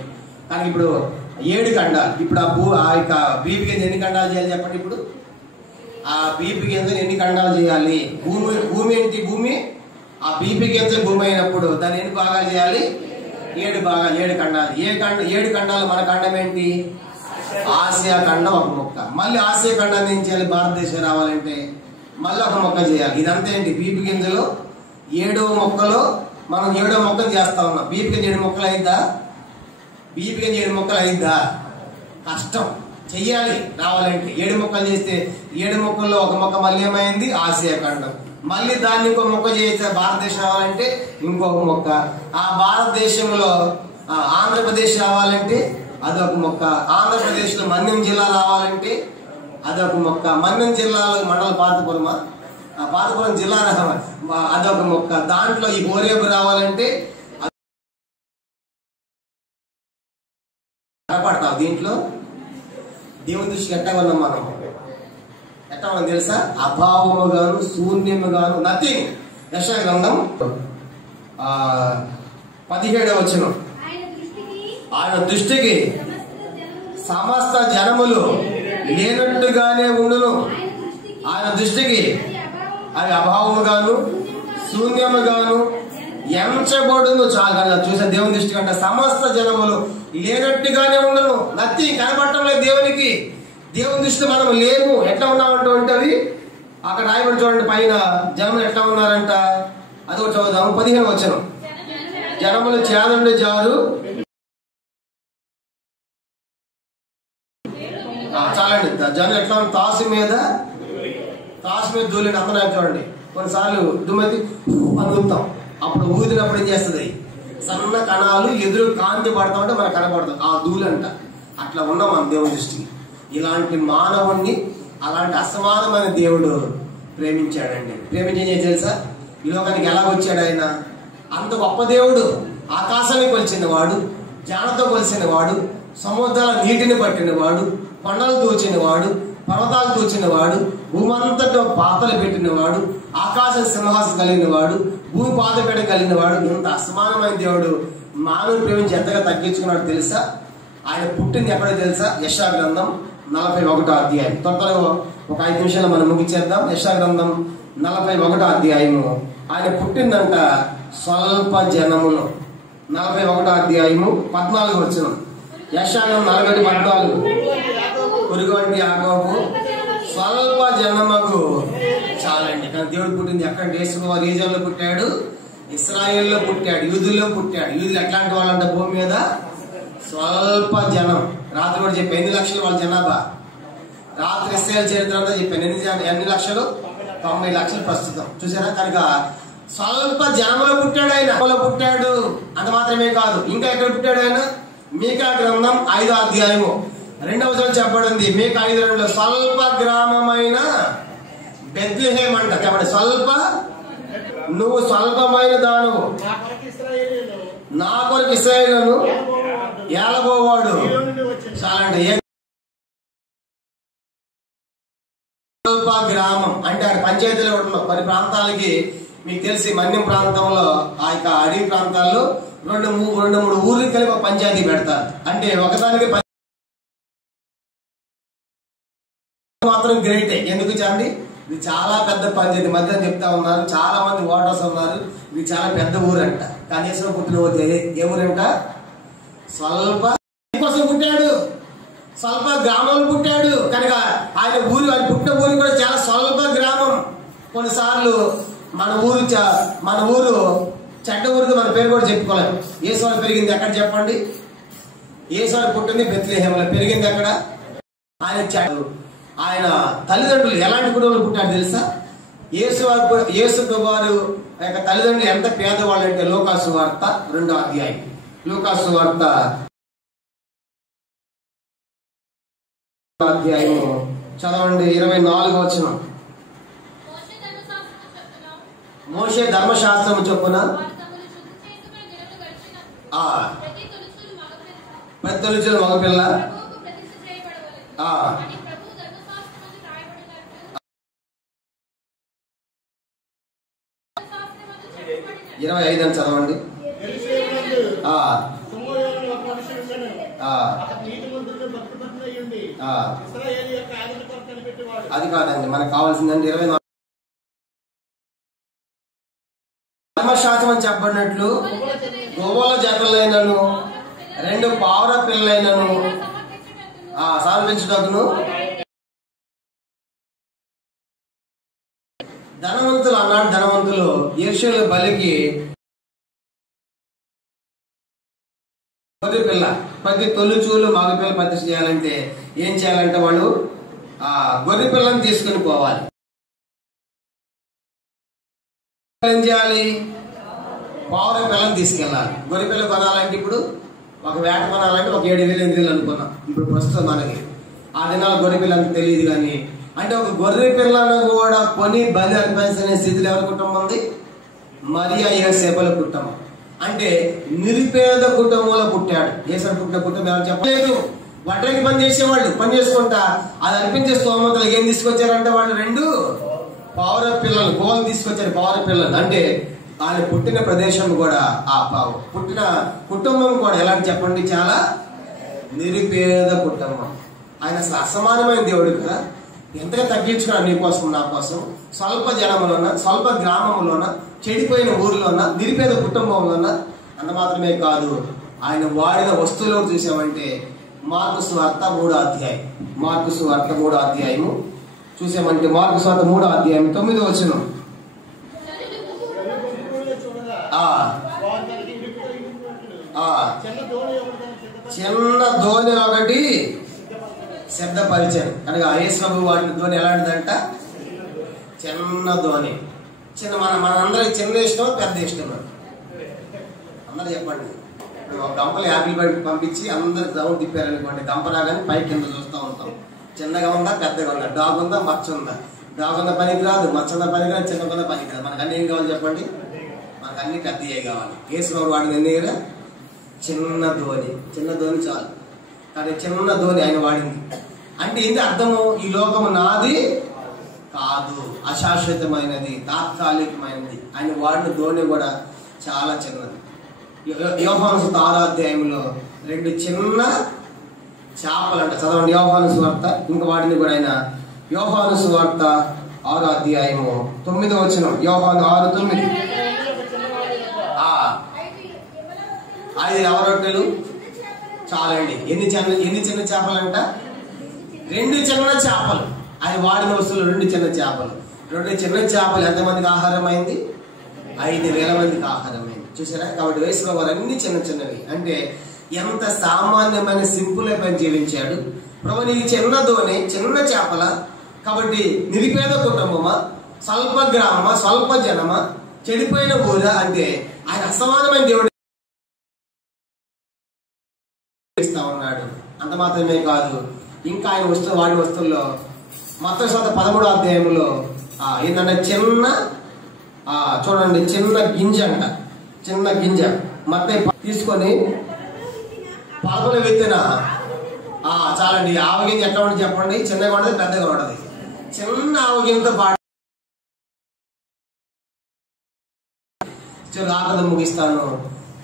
కానీ ఇప్పుడు 7 ఖండాలు. ఇప్పుడు ఆ యొక్క బీపీ గింజ ఎన్ని ఖండాలు చేయాలి చెప్పండి? ఇప్పుడు ఆ బీపీ గింజను ఎన్ని ఖండాలు చేయాలి? భూమి ఏంటి? భూమి ఆ బీపీ గింజ భూమి అయినప్పుడు దాన్ని ఎన్ని భాగాలు చేయాలి? 7 భాగాలు, 7 ఖండాలు. 7 ఖండాలు. మన ఖండం ఏంటి? ఆసియా ఖండం ఒక మొక్క. మళ్ళీ ఆసియా ఖండం ఏం చేయాలి? భారతదేశం రావాలంటే మళ్ళీ ఒక మొక్క చేయాలి. ఇదంతా ఏంటి? బీపీ గింజలో 7వ మొక్కలో మనం 7వ మొక్కలు చేస్తా ఉన్నాం. బీపీ గింజ 7 మొక్కలు అయిద్దా? బీపీ గింజ 7 మొక్కలు అయిద్దా? కష్టం, చెయ్యాలి రావాలంటే. 7 మొక్కలు చేస్తే 7 మొక్కల్లో ఒక మొక్క మళ్ళీ ఏమైంది? ఆసియా ఖండం. మళ్ళీ దాన్ని ఇంకో మొక్క చేస్తే భారతదేశం రావాలంటే ఇంకొక మొక్క. ఆ భారతదేశంలో ఆంధ్రప్రదేశ్ రావాలంటే అదొక మొక్క. ఆంధ్రప్రదేశ్ లో మన్యం జిల్లా రావాలంటే అదొక మొక్క. మన్యం జిల్లాలో మండల పాతపురమా పాతపురం జిల్లా అదొక మొక్క. దాంట్లో ఈ ఓరేపు రావాలంటే కనపడతావు. దీంట్లో దేవుని దృష్టికి ఎట్లా ఉన్నాం మనం? ఎట్లా మనం తెలుసా? అభావము గాను శూన్యము గాను నథింగ్. యెషయా గ్రంథం 17వ వచనం. ఆయన దృష్టికి సమస్త జనములు లేనట్టుగానే ఉండును. ఆయన దృష్టికి అది అభావము గాను శూన్యము గాను ఎంచబడును. చాలా చూసా దేవుని దృష్టి కంటే సమస్త జనములు లేనట్టుగానే ఉండను. నథింగ్, కనబడటం లేదు దేవునికి. దేవుని దృష్టి మనం లేము. ఎట్లా ఉన్నామంటే అవి అక్కడ రాయబడి చూడండి పైన. జనములు ఎట్లా ఉన్నారంట? అది కూడా చదువుదాము. 15వ వచనం. జనములు చేదండి జారు. చాలండి. జనం ఎట్లా తాసు మీద దూలిని అందరూ చూడండి. కొన్నిసార్లు దుమ్మతి అందుతాం. అప్పుడు ఊదినప్పుడు ఏం చేస్తుంది? సన్న కణాలు ఎదురు కాంతి పడతా ఉంటే మనకు కనబడుతుంది. ఆ ధూళి అంట. అట్లా ఉన్నాం మన దేవుని దృష్టికి. ఇలాంటి మానవుణ్ణి అలాంటి అసమానమైన దేవుడు ప్రేమించాడండి. ప్రేమించే తెలుసా? ఈ లోకానికి ఎలా వచ్చాడు ఆయన? అంత గొప్ప దేవుడు. ఆకాశాన్ని కొలిచిన వాడు, జానతో కొలిసిన వాడు, సముద్రాల నీటిని పట్టిన వాడు, కొండలు తూచిన వాడు, పర్వతాలు తూచిన వాడు, భూమంతటా పాతలు పెట్టిన వాడు, ఆకాశం సింహాసం కలిగిన వాడు, భూమి పాతపేట కలిగిన వాడు. ఇంత అసమానమైన దేవుడు మానవుని ప్రేమించి ఎంతగా తగ్గించుకున్నాడు తెలుసా? ఆయన పుట్టింది ఎక్కడో తెలుసా? యెషయా గ్రంథం 41వ అధ్యాయం. త్వరగా ఒక 5 నిమిషాలు మనం ముగించేద్దాం. యెషయా గ్రంథం 41వ అధ్యాయము. ఆయన పుట్టిందంట స్వల్ప జనములు. 41వ అధ్యాయము 14వ వచనం. యెషయా గ్రంథం 41:14. పురుగు వంటి యాకోబు స్వల్ప జనముకు చాలండి. కానీ దేవుడు పుట్టింది ఎక్కడ? యేసు రీజన్లో పుట్టాడు, ఇశ్రాయేల్లో పుట్టాడు, యూదుల్లో పుట్టాడు. యూదులు ఎట్లాంటి వాళ్ళంట? భూమి మీద స్వల్ప జనం. రాత్రి కూడా చెప్పాను 8 లక్షలు వాళ్ళ జనాభా. రాత్రి ఇశ్రాయేల్ చరిత్ర అంతా చెప్పాను. ఎన్ని లక్షలు? 90 లక్షలు ప్రస్తుతం. చూసారా? కనుక స్వల్ప జనంలో పుట్టాడు ఆయన. పుట్టాడు అంత మాత్రమే కాదు, ఇంకా ఎక్కడ పుట్టాడు ఆయన? మీకా గ్రంథం 5వ అధ్యాయము 2వ వచనం చెప్పబడింది. మీకా 5:2 స్వల్ప గ్రామమైన బెత్లెహేమ్ అంట. చెప్పండి, నువ్వు స్వల్పమైన దానవు, నా కొరకు ఇశ్రాయేలును ఏలబోవాడు. చాలండి. స్వల్ప గ్రామం అంటే అక్కడ పంచాయతీలో ఉంటున్నాం. కొన్ని ప్రాంతాలకి మీకు తెలిసి మన్యం ప్రాంతంలో ఆ యొక్క అడవి ప్రాంతాల్లో 2-3 ఊర్లు కలిపి ఒక పంచాయతీ పెడతారు. అంటే ఒకదానికి మాత్రం గ్రేటే. ఎందుకు చండి? ఇది చాలా పెద్ద పంచాయతీ. మధ్య చెప్తా ఉన్నారు, చాలా మంది ఓటర్స్ ఉన్నారు. ఇది చాలా పెద్ద ఊరంట. కనీసం పుట్టిన ఏ ఊరంట? స్వల్ప కోసం పుట్టాడు, స్వల్ప గ్రామంలో పుట్టాడు. కనుక ఆయన పుట్టిన ఊరు కూడా చాలా స్వల్ప గ్రామం. కొన్నిసార్లు మన ఊరు చెడ్డ ఊరికి మన పేరు కూడా చెప్పుకోలేము. యేసు పెరిగింది ఎక్కడ చెప్పండి? యేసు పుట్టింది బెత్లెహేములో. పెరిగింది ఎక్కడ? ఆయన తల్లిదండ్రులు ఎలాంటి కుటుంబంలో పుట్టాడు తెలుసా? యేసు వారు యొక్క తల్లిదండ్రులు ఎంత పేదవాళ్ళు అంటే లూకాసు వార్త 2వ అధ్యాయం. లూకాసు వార్త అధ్యాయము చదవండి 24వ వచనం. మోషే ధర్మశాస్త్రము చొప్పున ప్రతి తొలిచూలు మగపిల్ల 25 అని చదవండి. అది కాదండి, మనకు కావాల్సిందండి 24. ధర్మశాస్త్రం అని చెప్పబడినట్లు గోవుల జతలైనను 2 పావుర పిల్లలైనను సమర్పించుటకును ధనవంతులు అన్నాడు. ధనవంతులు యెరూషలేము బలికి గొర్రె పిల్ల ప్రతి తొలిచూలు మగపిల్ల ప్రతిష్ఠ చేయాలంటే ఏం చేయాలంటే వాళ్ళు గొర్రె పిల్లని తీసుకుని పోవాలి. ఏం చేయాలి? పావుర పిల్లని తీసుకెళ్ళాలి. గొర్రె పిల్ల కొనాలంటే ఇప్పుడు ఒక వేట కొనాలంటే ఒక 7,000-8,000 అనుకున్నాం. ఇప్పుడు ప్రస్తుతం మనకి ఆ దినాలు గొర్రె పిల్ల అంత తెలియదు. కానీ అంటే ఒక గొర్రె పిల్లను కూడా కొని బలి అర్పించనే స్థితిలో ఎవరి కుటుంబం ఉంది? మరియా యోసేపుల కుటుంబం. అంటే నిరుపేద కుటుంబంలో పుట్టాడు. యేసు పుట్టిన కుటుంబం ఎవరు చెప్పలేదు. వడ్రంగి పని చేసేవాళ్ళు, పని చేసుకుంటా అది అర్పించే స్తోమతలు ఏం తీసుకొచ్చారంటే వాళ్ళు 2 పౌర పిల్లలు, గోలు తీసుకొచ్చారు. పౌర పిల్లలు అంటే ఆయన పుట్టిన ప్రదేశం కూడా, ఆ పుట్టిన కుటుంబం కూడా ఎలాంటి చెప్పండి, చాలా నిరుపేద కుటుంబం. ఆయన అసలు అసమానమైన దేవుడు కదా. ఎంతగా తగ్గించుకున్నాడు నీ కోసం, నా కోసం. స్వల్ప జనంలోన, స్వల్ప గ్రామంలోన, చెడిపోయిన ఊర్లోన, నిరుపేద కుటుంబంలోన. అంత మాత్రమే కాదు, ఆయన వాడిన వస్తువులు చూసామంటే మార్కు సువార్త 3వ అధ్యాయం. మార్కు సువార్త 3వ అధ్యాయము చూసామంటే మార్కు సువార్త 3వ అధ్యాయం 9వ వచనం. చిన్న ధోని ఒకటి సిద్ధపరిచాను కనుక యేసు వాడిన ధోని ఎలాంటిదంట? చిన్న ధోని. చిన్న మనందరికి చిన్న ఇష్టం, పెద్ద ఇష్టం. అందరు చెప్పండి. ఒక గంపలు యాపిల్ బయటకు పంపించి అందరు రౌండ్ తిప్పారనుకోండి, గంప రాగానే పై కింద చూస్తూ ఉంటాం. చిన్నగా ఉందా, పెద్దగా ఉందా, డాగ్ ఉందా, మచ్చ ఉందా? డాగ్ ఉందా పనికి రాదు, మచ్చ ఉందా పనికి రాదు, చిన్న ఉందా పనికి రాదు. మనకు అన్ని ఏం కావాలి చెప్పండి? మనకు అన్ని పెద్దయే కావాలి. యేసు వాడిన ఎన్ని కదా? చిన్న ధోని. చిన్న ధోని చాలు. కానీ చిన్న ధోని ఆయన వాడింది. అంటే ఏంటి అర్థము? ఈ లోకము నాది కాదు, అశాశ్వతమైనది, తాత్కాలికమైనది. ఆయన వాడిన ధోని కూడా చాలా చిన్నది. యోహాను సువార్త 6వ అధ్యాయంలో 2 చిన్న చేపలు అంట. చదవండి యోహాను సువార్త. ఇంకా వాటిని కూడా ఆయన యోహాను సువార్త 6వ అధ్యాయము 9వ వచనం. యోహాను 6:9. 5 రవ్వరొట్టెలు చాలండి. ఎన్ని చిన్న చేపలంట? 2 చిన్న చేపలు. అది వాడిన వస్తువులు 2 చిన్న చేపలు. 2 చిన్న చేపలు ఎంతమందికి ఆహారం అయింది? 5,000 మందికి ఆహారం అయింది. చూసారా? కాబట్టి వయసులో వారు అన్ని చిన్న చిన్నవి. అంటే ఎంత సామాన్యమైన సింపుల్ పని జీవించాడు ప్రభు. నీకు చిన్న ధోని, చిన్న చేపల. కాబట్టి నిరుపేద కుటుంబమా, స్వల్ప గ్రామమా, స్వల్ప జనమా, చెడిపోయిన ఊరా అంటే ఆయన అసమానమైన దేవుడు ఇస్తా ఉన్నాడు. అంత మాత్రమే కాదు, ఇంకా ఆయన వాడి వస్తువుల్లో మత్తయి సువార్త 13వ అధ్యాయంలో ఏంటంటే చిన్న చూడండి, చిన్న గింజ అంట. చిన్న గింజ మత్తయి తీసుకొని పొలంలో విత్తిన చాలండి. ఆవగింజ ఎట్లా ఉంటుంది చెప్పండి? చిన్నగా ఉండదు, పెద్దగా ఉండదు. చిన్న ఆవగింజతో పాటు ఆకలి ముగిస్తాను.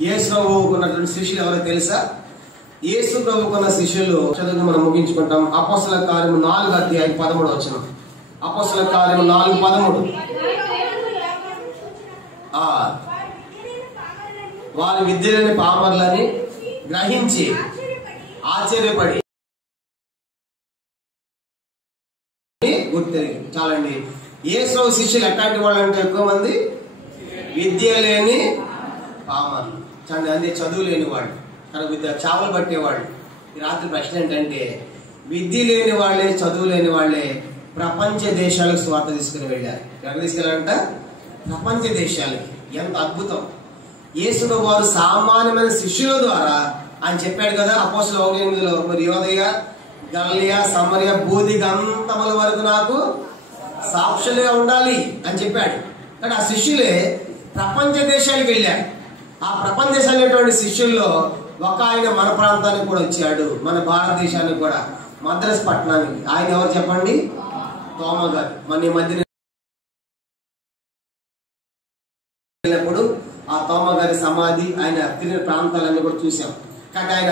యేసు ప్రభువుకున్నటువంటి శిష్యులు ఎవరో తెలుసా? యేసు ప్రభువుకున్న శిష్యులు చదువు మనం ముగించుకుంటాం. అపోస్తల కార్యము 4వ అధ్యాయం 13వ వచనం. అపోస్తల కార్యము 4:13. వారి విద్యలేని పామర్లని గ్రహించి ఆశ్చర్యపడి గుర్తెరిగి. చాలండి. యేసు శిష్యులు ఎట్లాంటి వాళ్ళు అంటే ఎక్కువ మంది విద్య లేని పామర్లు. చాలండి, అంటే చదువు లేని వాళ్ళు, తనకు చేపలు పట్టేవాళ్ళు. ఈ రాత్రి ప్రశ్న ఏంటంటే, విద్య లేని వాళ్ళే, చదువు లేని వాళ్ళే ప్రపంచ దేశాలకు స్వార్థ తీసుకుని వెళ్ళారు. ఎక్కడ తీసుకెళ్ళారంట? ప్రపంచ దేశాలకి. ఎంత అద్భుతం! యేసు వారు సామాన్యమైన శిష్యుల ద్వారా ఆయన చెప్పాడు కదా అపోస్తలుల 1:8లో, మరి యోదయ, గలిలయ, సమరయ, బూది గంతముల వరకు నాకు సాక్షులుగా ఉండాలి అని చెప్పాడు. కానీ ఆ శిష్యులే ప్రపంచ దేశాలకు వెళ్ళారు. ఆ ప్రపంచ దేశాలైనటువంటి శిష్యుల్లో ఒక ఆయన మన ప్రాంతానికి కూడా వచ్చాడు, మన భారతదేశానికి కూడా, మద్రాసు పట్టణానికి. ఆయన ఎవరు చెప్పండి? తోమ గారు. మన ఈ మధ్య వెళ్ళినప్పుడు ఆ తోమ గారి సమాధి, ఆయన తిరిగిన ప్రాంతాలన్నీ కూడా చూసాం. కానీ ఆయన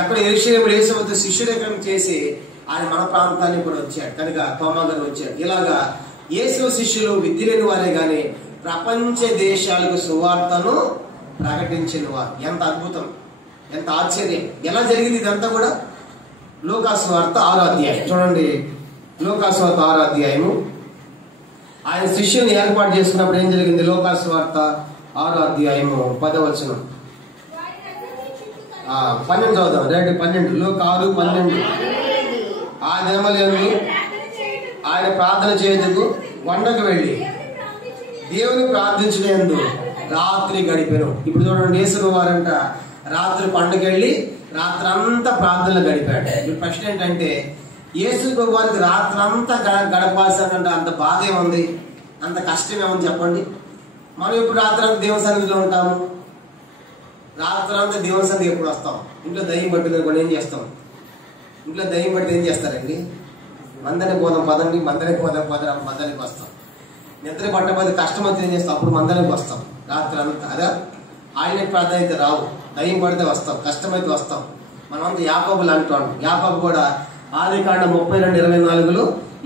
ఎక్కడ యెరూషలేములో యేసు శిష్యుడేకం చేసి ఆయన మన ప్రాంతానికి కూడా వచ్చాడు. కనుక తోమ గారు వచ్చాడు. ఇలాగా యేసు శిష్యులు విద్య లేని వారే గాని ప్రపంచ దేశాలకు సువార్తను ప్రకటించిన వారు. ఎంత అద్భుతం, ఎంత ఆశ్చర్యం! ఎలా జరిగింది ఇదంతా కూడా? లూకాసు వార్త 6వ అధ్యాయం చూడండి. లూకాసు వార్త 6వ అధ్యాయము. ఆయన శిష్యుని ఏర్పాటు చేసుకున్నప్పుడు ఏం జరిగింది? లూకాసు వార్త 6వ అధ్యాయము 10వ వచనం. 12 చదువుదాం. 2:12. లూకా 6:12. ఆ దినములందు ఆయన ప్రార్థన చేయుటకు కొండకు వెళ్ళి దేవుని ప్రార్థించినందు రాత్రి గడిపారు. ఇప్పుడు చూడండి, యేసు వారంట రాత్రి పండుగ వెళ్ళి రాత్రి అంతా ప్రార్థనలు గడిపాడు. ఇప్పుడు ప్రశ్న ఏంటంటే, యేసు ప్రభు వారికి రాత్రంతా గడపాల్సినటువంటి అంత బాధ ఏముంది, అంత కష్టం ఏమని చెప్పండి. మనం ఇప్పుడు రాత్రంతా దేవుని సన్నిధిలో ఉంటాము. రాత్రంతా దేవుని సన్నిధి ఎప్పుడు వస్తాం? ఇంట్లో దయ్యం పట్టింది కూడా ఏం చేస్తాం? ఇంట్లో దయ్యం పడితే ఏం చేస్తారండి? మందని పోదాం పదండి, మందని పోదాం మందనికి వస్తాం. నిద్ర పట్టకపోతే కష్టం అయితే ఏం చేస్తాం? అప్పుడు మందనికి వస్తాం. రాత్రి అంతా అదే ఆయన ప్రాధాన్యత రావు, దయ్యం పడితే వస్తాం, కష్టమైతే వస్తాం. మనమంతా యాకోబు లాంటి వాడు. యాకోబు కూడా ఆదికాండం 32:24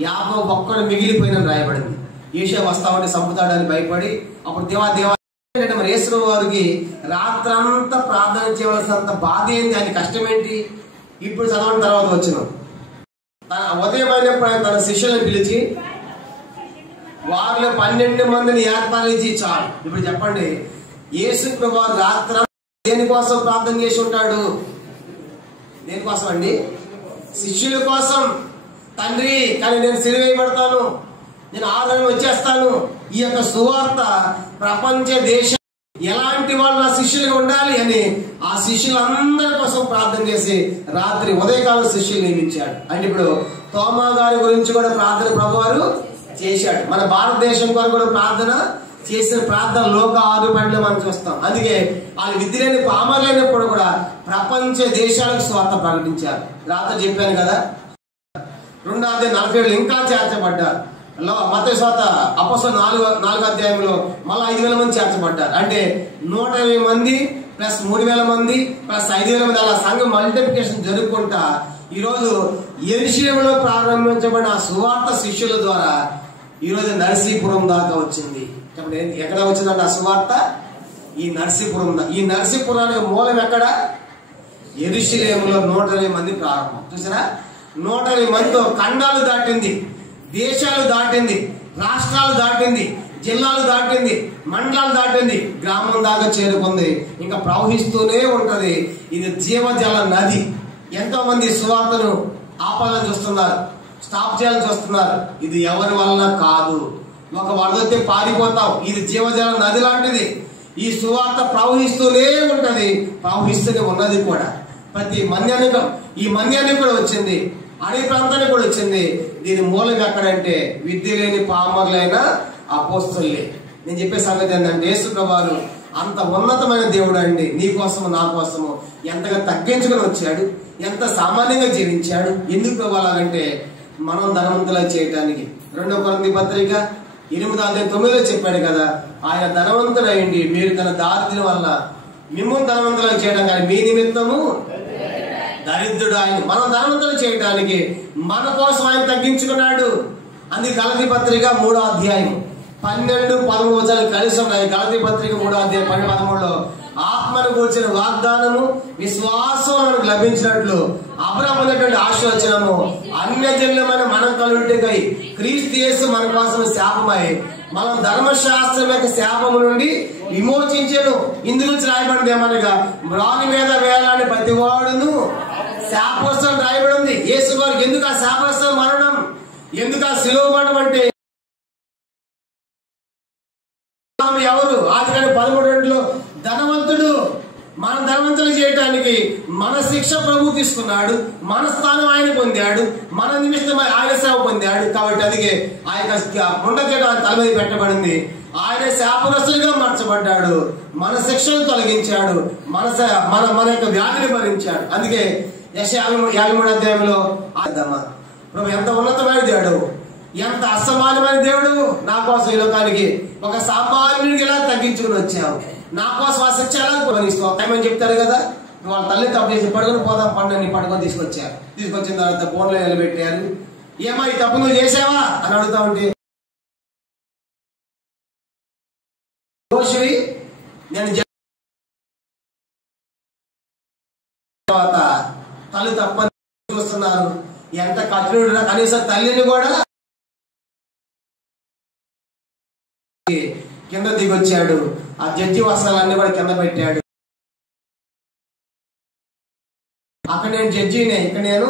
యాకోబు ఒక్కడు మిగిలిపోయిన రాయబడింది. ఏషియా వస్తామంటే చంపుతాడని భయపడి అప్పుడు దేవా మరి యేసు వారికి రాత్రంతా ప్రార్థన చేయవలసినంత బాధ ఏంటి, ఆయన కష్టం ఏంటి? ఇప్పుడు చదవడం తర్వాత వచ్చిన ఉదయం అయినప్పుడు ఆయన తన శిష్యులను పిలిచి వారిలో 12 మందిని ఏర్పాటు చాలు. ఇప్పుడు చెప్పండి, యేసు ప్రభు రాత్ర దేనికోసం ప్రార్థన చేసి ఉంటాడు? దేనికోసం అండి? శిష్యుల కోసం. తండ్రి, కానీ నేను సిలువేయబడతాను, నేను ఆదరణ వచ్చేస్తాను, ఈ యొక్క సువార్త ప్రపంచ దేశం ఎలాంటి వాళ్ళు నా శిష్యులుగా ఉండాలి అని ఆ శిష్యులందరి కోసం ప్రార్థన చేసి రాత్రి ఉదయకాలం శిష్యులు నియమించాడు. అంటే ఇప్పుడు తోమా గారి గురించి కూడా ప్రార్థన ప్రభువారు చేశాడు. మన భారతదేశం కొరకు కూడా ప్రార్థన చేసిన ప్రార్థన లోక 6 పాయింట్లు మనం చూస్తాం. అందుకే వాళ్ళు విద్య లేని పామర్లైనప్పుడు కూడా ప్రపంచ దేశాలకు స్వార్థ ప్రకటించారు. రాత్రి చెప్పాను కదా, 2:47 ఇంకా చేర్చబడ్డారు. మత్తయి సువార్త అపోస్తలుల 4వ అధ్యాయంలో మళ్ళీ 5,000 మంది చేర్చబడ్డారు. అంటే 120 మంది ప్లస్ 3,000 మంది ప్లస్ 5,000 మంది అలా సంఘం మల్టిప్లికేషన్ జరుపుకుంటా ఈరోజు యెరూషలేములో ప్రారంభించబడిన ఆ సువార్త శిష్యుల ద్వారా ఈరోజు నర్సీపురం దాకా వచ్చింది. ఎక్కడ వచ్చిందంటే ఆ సువార్త ఈ నర్సీపురం. ఈ నర్సీపురానికి మూలం ఎక్కడ? యెరూషలేములో 120 మంది ప్రారంభం. చూసారా, 120 మందితో ఖండాలు దాటింది, దేశాలు దాటింది, రాష్ట్రాలు దాటింది, జిల్లాలు దాటింది, మండలాలు దాటింది, గ్రామం దాకా చేరుకుంది. ఇంకా ప్రవహిస్తూనే ఉంటది. ఇది జీవజల నది. ఎంతో మంది సువార్తను ఆపాలని చూస్తున్నారు, స్టాప్ చేయాలని చూస్తున్నారు. ఇది ఎవరి వలన కాదు. ఒక వరదొస్తే పారిపోతాం. ఇది జీవజల నది లాంటిది. ఈ సువార్త ప్రవహిస్తూనే ఉంటది, ప్రవహిస్తూనే ఉన్నది కూడా. ప్రతి మన్యానికి, ఈ మన్యానికి కూడా వచ్చింది, అడవి ప్రాంతానికి కూడా వచ్చింది. దీని మూలం ఎక్కడంటే విద్య లేని పామర్లైన అపోస్తలులే. నేను చెప్పే సంగతి ఏంటంటే యేసు ప్రభువు అంత ఉన్నతమైన దేవుడు అండి. నీ కోసము నా కోసము ఎంతగా తగ్గించుకుని వచ్చాడు, ఎంత సామాన్యంగా జీవించాడు. ఎందుకు ప్రభావాలంటే మనం ధనవంతులు చేయటానికి. 2వ కొరింథీ పత్రిక 8:9 చెప్పాడు కదా, ఆయన ధనవంతుడైంది మీరు తన దారిద్ర్యం వల్ల మిమ్మల్ని ధనవంతులు చేయడం, కానీ మీ నిమిత్తము దరిద్రుడు ఆయన. మనం ధనవంతులు చేయడానికి మన కోసం ఆయన తగ్గించుకున్నాడు. అందుకే గలతీ పత్రిక 3వ అధ్యాయం 12-13 కలిసి ఉన్నాయి. గలతీ పత్రిక 3వ అధ్యాయం 12-13 ఆత్మను కూర్చిన వాగ్దానము విశ్వాసం మనకు లభించినట్లు అబ్రహామునటువంటి ఆశీర్వచనము అన్యజనులమైన మనం కలుగుటకై క్రీస్తు యేసు మన కోసం శాపమై మనం ధర్మశాస్త్రం యొక్క శాపము నుండి విమోచించెను. ఇందుకు రాయబడింది ఏమనగా రాణి మీద వేలాని ప్రతివాడును శాపవస్త్రం రాయబడి ఉంది. యేసు వారికి ఎందుకు ఆ శాపవస్త్రం మరణం, ఎందుకు ఆ శిలువ మరణం అంటే ఎవరు? ఆదికాండం 13:2 ధనవంతుడు. మన ధనవంతులు చేయటానికి మన శిక్ష ప్రభు తీసుకున్నాడు, మన స్థానం ఆయన పొందాడు, మన నిమిత్తం ఆయన సేవ పొందాడు. కాబట్టి అదిగే ఆయన ముండకేట తల మీద పెట్టబడింది. ఆయన శాపగ్రస్తులుగా మార్చబడ్డాడు, మన శిక్షను తొలగించాడు, మన యొక్క వ్యాధిని భరించాడు. అందుకే యెషయా 53వ అధ్యాయంలో ప్రభు ఎంత ఉన్నతమైన దేవుడు, ఎంత అసమానమైన దేవుడు. నా కోసం ఈ లోకానికి ఒక సామాన్యుడికి ఎలా తగ్గించుకుని వచ్చావు, నా కోసం ఆ శిక్ష ఎలా పోనిస్తావు చెప్తారు కదా. వాళ్ళ తల్లి తప్పు చేసి పడుకొని పోదాం పండుని పడుకొని తీసుకొచ్చారు. తీసుకొచ్చిన తర్వాత ఫోన్లో నిలబెట్టారు. ఏమా ఈ తప్పు నువ్వు చేసావా అని అడుగుతా ఉంటే నేను తర్వాత తల్లి తప్పని చూస్తున్నారు. ఎంత కఠినుడు, కనీసం తల్లిని కూడా కింద దిగొచ్చాడు. ఆ జడ్జి వస్త్రాలన్నీ కూడా కింద పెట్టాడు. అక్కడ నేను జడ్జినే, ఇక్కడ నేను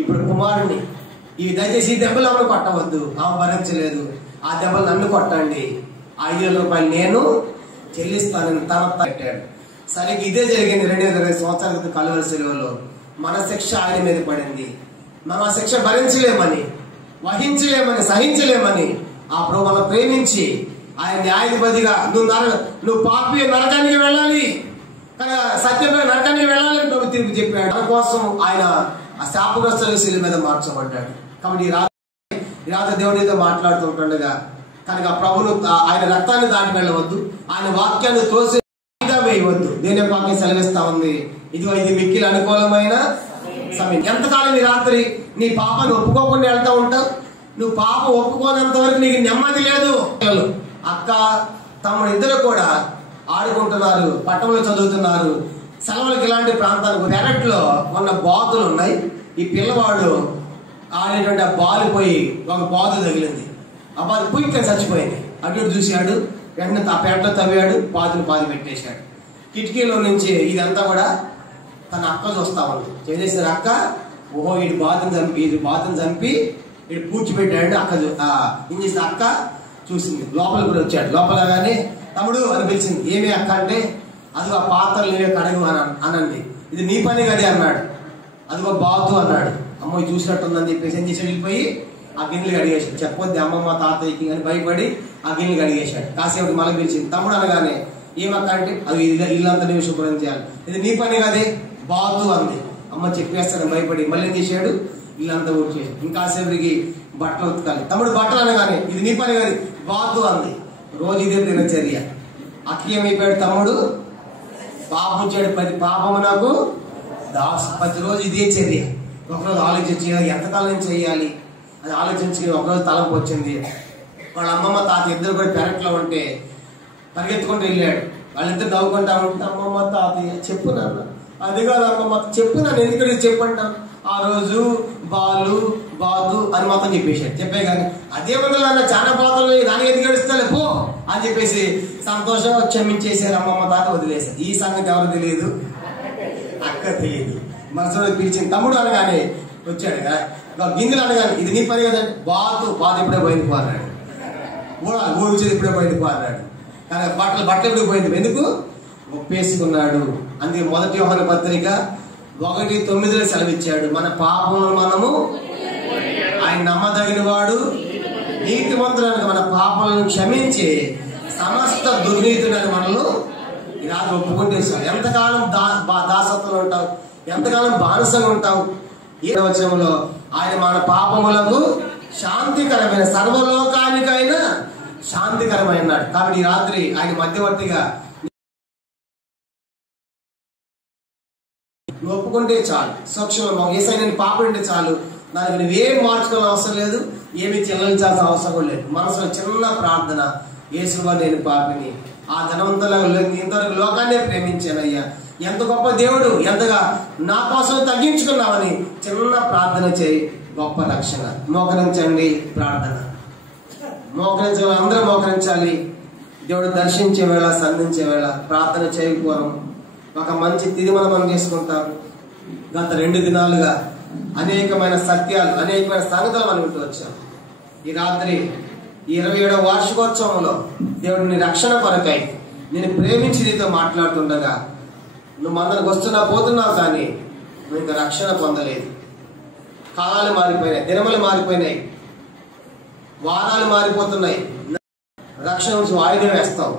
ఇప్పుడు కుమారుని. ఈ దయచేసి ఈ దెబ్బలు ఆమెను కొట్టవద్దు, ఆమె భరించలేదు, ఆ దెబ్బలు నన్ను కొట్టండి, 5,000 రూపాయలు నేను చెల్లిస్తానని తర్వాత పెట్టాడు. సరిగ్గా ఇదే జరిగింది 2020 సంవత్సరాల క్రితం కలువరి శిలువలో. మన శిక్ష ఆయన మీద పడింది, మనం ఆ శిక్ష భరించలేమని, వహించలేమని, సహించలేమని ఆ ప్రభు మనం ప్రేమించి ఆయన న్యాయాధిపతిగా నువ్వు పాపి నరకానికి వెళ్ళాలి, కానీ సత్యమైన నరకానికి వెళ్ళాలని ప్రభు తీర్పు చెప్పాడు. మన కోసం ఆయన ఆ శాపగ్రస్తుల శిలువ మీద మార్చబడ్డాడు. కాబట్టి ఈ రాత్రి దేవుడితో మాట్లాడుతుంటుండగా కనుక ప్రభును ఆయన రక్తాన్ని దాటి వెళ్ళవద్దు, ఆయన వాక్యాన్ని తోసి వేయవద్దు. దేని వాక్యం సెలవిస్తా ఉంది, ఇది మిక్కిలి అనుకూలమైన సమయం. ఎంతకాలం ఈ రాత్రి నీ పాపాన్ని ఒప్పుకోకుండా వెళ్తా ఉంటావు? నువ్వు పాపం ఒప్పుకోనంత వరకు నీకు నెమ్మది లేదు. అక్క తమ్ముడు ఇద్దరు కూడా ఆడుకుంటున్నారు, పట్టణంలో చదువుతున్నారు, సెలవులకి ఇలాంటి ప్రాంతాలకు పెరట్లో ఉన్న బాతులు ఉన్నాయి. ఈ పిల్లవాడు ఆడేటువంటి ఆ బాలు పోయి ఒక బాతు తగిలింది. ఆ బాతు పుయ్యని చచ్చిపోయింది. అటు చూశాడు, వెంటనే ఆ పెరట్లో తవ్వాడు, బాతులు పాతి పెట్టేశాడు. కిటికీలో నుంచి ఇదంతా కూడా తన అక్క చూస్తా ఉంది. చేసిన అక్క, ఓహో వీడి బాతుని చంపి వీడు పూడ్చిపెట్టాడు. అక్క ఏం చేసిన అక్క చూసింది, లోపలికి కూడా వచ్చాడు. లోపలగానే తమ్ముడు అని పిలిచింది. ఏమి అక్క అంటే, అదిగో ఆ పాత్రలు నీవే కడగు అనండి, ఇది నీ పని కదే అన్నాడు. అదిగో బాతు అన్నాడు. అమ్మ చూసినట్టుందని చెప్పేసి ఏం చేసాడు, వెళ్ళిపోయి ఆ గిన్నెలు కడిగేశాడు. చెప్పొద్దు అమ్మమ్మ తాతయ్యకి అని భయపడి ఆ గిన్నెలు కడిగేశాడు. కాసేపు మళ్ళీ పిలిచింది. తమ్ముడు అనగానే ఏమక్క అంటే, అది ఇల్లంతా నీవు శుభ్రం చేయాలి, ఇది నీ పని కదే బాతు అంది. అమ్మ చెప్పేస్తానని భయపడి మళ్ళీ ఏం చేశాడు, ఇల్లంతా ఊడ్చేసాడు. ఇంకాసేపటికి బట్టలు ఉతకాలి. తమ్ముడు బట్టలు అనగానే ఇది నీ పని కాదు బాతు అంది. రోజు ఇదే దినచర్య. అక్క ఏమైపోయాడు, తమ్ముడు పాపం చేయడు, పాపము నాకు ప్రతిరోజు ఇదే చర్య. ఒకరోజు ఆలోచించి ఎంతకాలం చేయాలి అది ఆలోచించి ఒకరోజు తలంపు వచ్చింది. వాళ్ళ అమ్మమ్మ తాత ఇద్దరు కూడా పెరట్లో ఉంటే పరిగెత్తుకుంటూ వెళ్ళాడు. వాళ్ళిద్దరు నవ్వుకుంటా ఉంటే, అమ్మమ్మ తాతయ్య చెప్పు నాన్న, అది కాదు అమ్మమ్మ చెప్పు నన్ను, ఎందుకంటే చెప్పంటాను. ఆ రోజు బాతు అని మొత్తం చెప్పేశాడు. చెప్పే కానీ అదేమన్నా నాన్న చాలా బాతులు దానికి ఎందుకు గడుస్తాలే పో అని చెప్పేసి సంతోషం క్షమించేశారు. అమ్మమ్మ తాత వదిలేశారు. ఈ సంగతి ఎవరు తెలియదు, అక్క తెలియదు. మనసులో పిలిచింది. తమ్ముడు అనగానే వచ్చాడు కదా, గింజలు అనగానే ఇది నీ పని కదండి. బాతు ఎప్పుడే పోయింది పోరాడు, ఊరిచేది ఇప్పుడే పోయింది పోరాడు. కానీ బట్టలు ఎప్పుడు పోయింది, ఎందుకు ఒప్పేసుకున్నాడు. అందుకే 1 యోహాను పత్రిక 1:9 సెలవిచ్చాడు, మన పాపములను మనము ఆయన నమ్మదగిన వాడు నీతిమంతులను మన పాపాలను క్షమించి సమస్త దుర్నీతులను మనలో ఈ రాత్రి ఒప్పుకుంటే ఎంతకాలం దాసత్వంలో ఉంటావు, ఎంతకాలం బానిసగా ఉంటావు. ఈ వచనంలో ఆయన మన పాపములకు శాంతికరమైన సర్వలోకానికైనా శాంతికరమైన. కాబట్టి ఈ రాత్రి ఆయన మధ్యవర్తిగా ఒప్పుకుంటే చాలు. సూక్ష్మ ఏసై నేను పాపం అంటే చాలు, దానికి నువ్వేం మార్చుకోవాల్సిన అవసరం లేదు, ఏమి చెల్లించాల్సిన అవసరం కూడా లేదు. మనసులో చిన్న ప్రార్థన, యేసువా నేను పాపిని, ఆ ధనవంతులకు ఇంతవరకు లోకాన్నే ప్రేమించానయ్యా, ఎంత గొప్ప దేవుడు, ఎంతగా నా కోసం తగ్గించుకున్నావని చిన్న ప్రార్థన చేయి, గొప్ప రక్షణ. మోకరించండి, ప్రార్థన మోకరించాలి, అందరూ మోకరించాలి. దేవుడు దర్శించే వేళ, సంధించే వేళ ప్రార్థన చేయకపోవడం ఒక మంచి తిరుమల మనం చేసుకుంటాం. గత 2 దినాలుగా అనేకమైన సత్యాలు, అనేకమైన సంగతులు మనం వింటూ వచ్చాం. ఈ రాత్రి 27వ వార్షికోత్సవంలో దేవుడు నీ రక్షణ కొరకై నేను ప్రేమించి నీతో మాట్లాడుతుండగా నువ్వు మందరికి వస్తున్నావు పోతున్నావు, కానీ నువ్వు ఇంకా రక్షణ పొందలేదు. కాలాలు మారిపోయినాయి, దినములు మారిపోయినాయి, వారాలు మారిపోతున్నాయి. రక్షణ నుంచి వాయిదా వేస్తావు.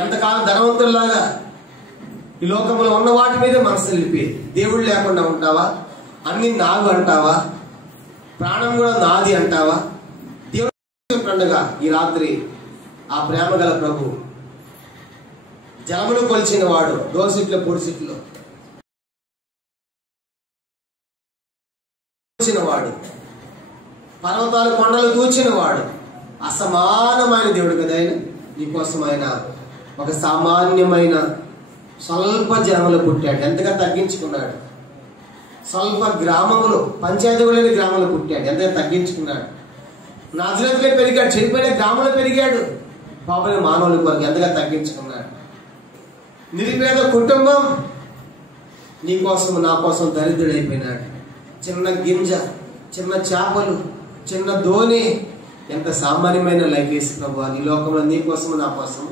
ఎంతకాలం ధనవంతుల్లాగా ఈ లోకంలో ఉన్న వాటి మీదే మనసు నిలిపి దేవుడు లేకుండా ఉంటావా? అన్ని నాగు అంటావా? ప్రాణం కూడా నాది అంటావా? దేవుడు పండుగ ఈ రాత్రి ఆ ప్రేమ గల ప్రభు జలములు కొలిచిన వాడు, దోసిట్లో పొడిసిట్లో వాడు, పర్వతాలు కొండలు తూచిన వాడు, అసమానమైన దేవుడు కదా ఆయన. నీకోసం ఆయన ఒక సామాన్యమైన స్వల్ప జనములు పుట్టాడు, ఎంతగా తగ్గించుకున్నాడు. స్వల్ప గ్రామములు, పంచాయతీ లేని గ్రామంలో పుట్టాడు, ఎంతగా తగ్గించుకున్నాడు. నాజరేతులో పెరిగాడు, చెడిపోయిన గ్రామంలో పెరిగాడు, పాపని మానవుల కొరకు ఎంతగా తగ్గించుకున్నాడు. నిరుపేద కుటుంబం నీకోసం నా కోసం దరిద్రుడైపోయినాడు. చిన్న గింజ, చిన్న చేపలు, చిన్న ధోని, ఎంత సామాన్యమైన లైఫ్ వేసి ప్రభు ఈ లోకంలో నీ కోసం నా కోసం.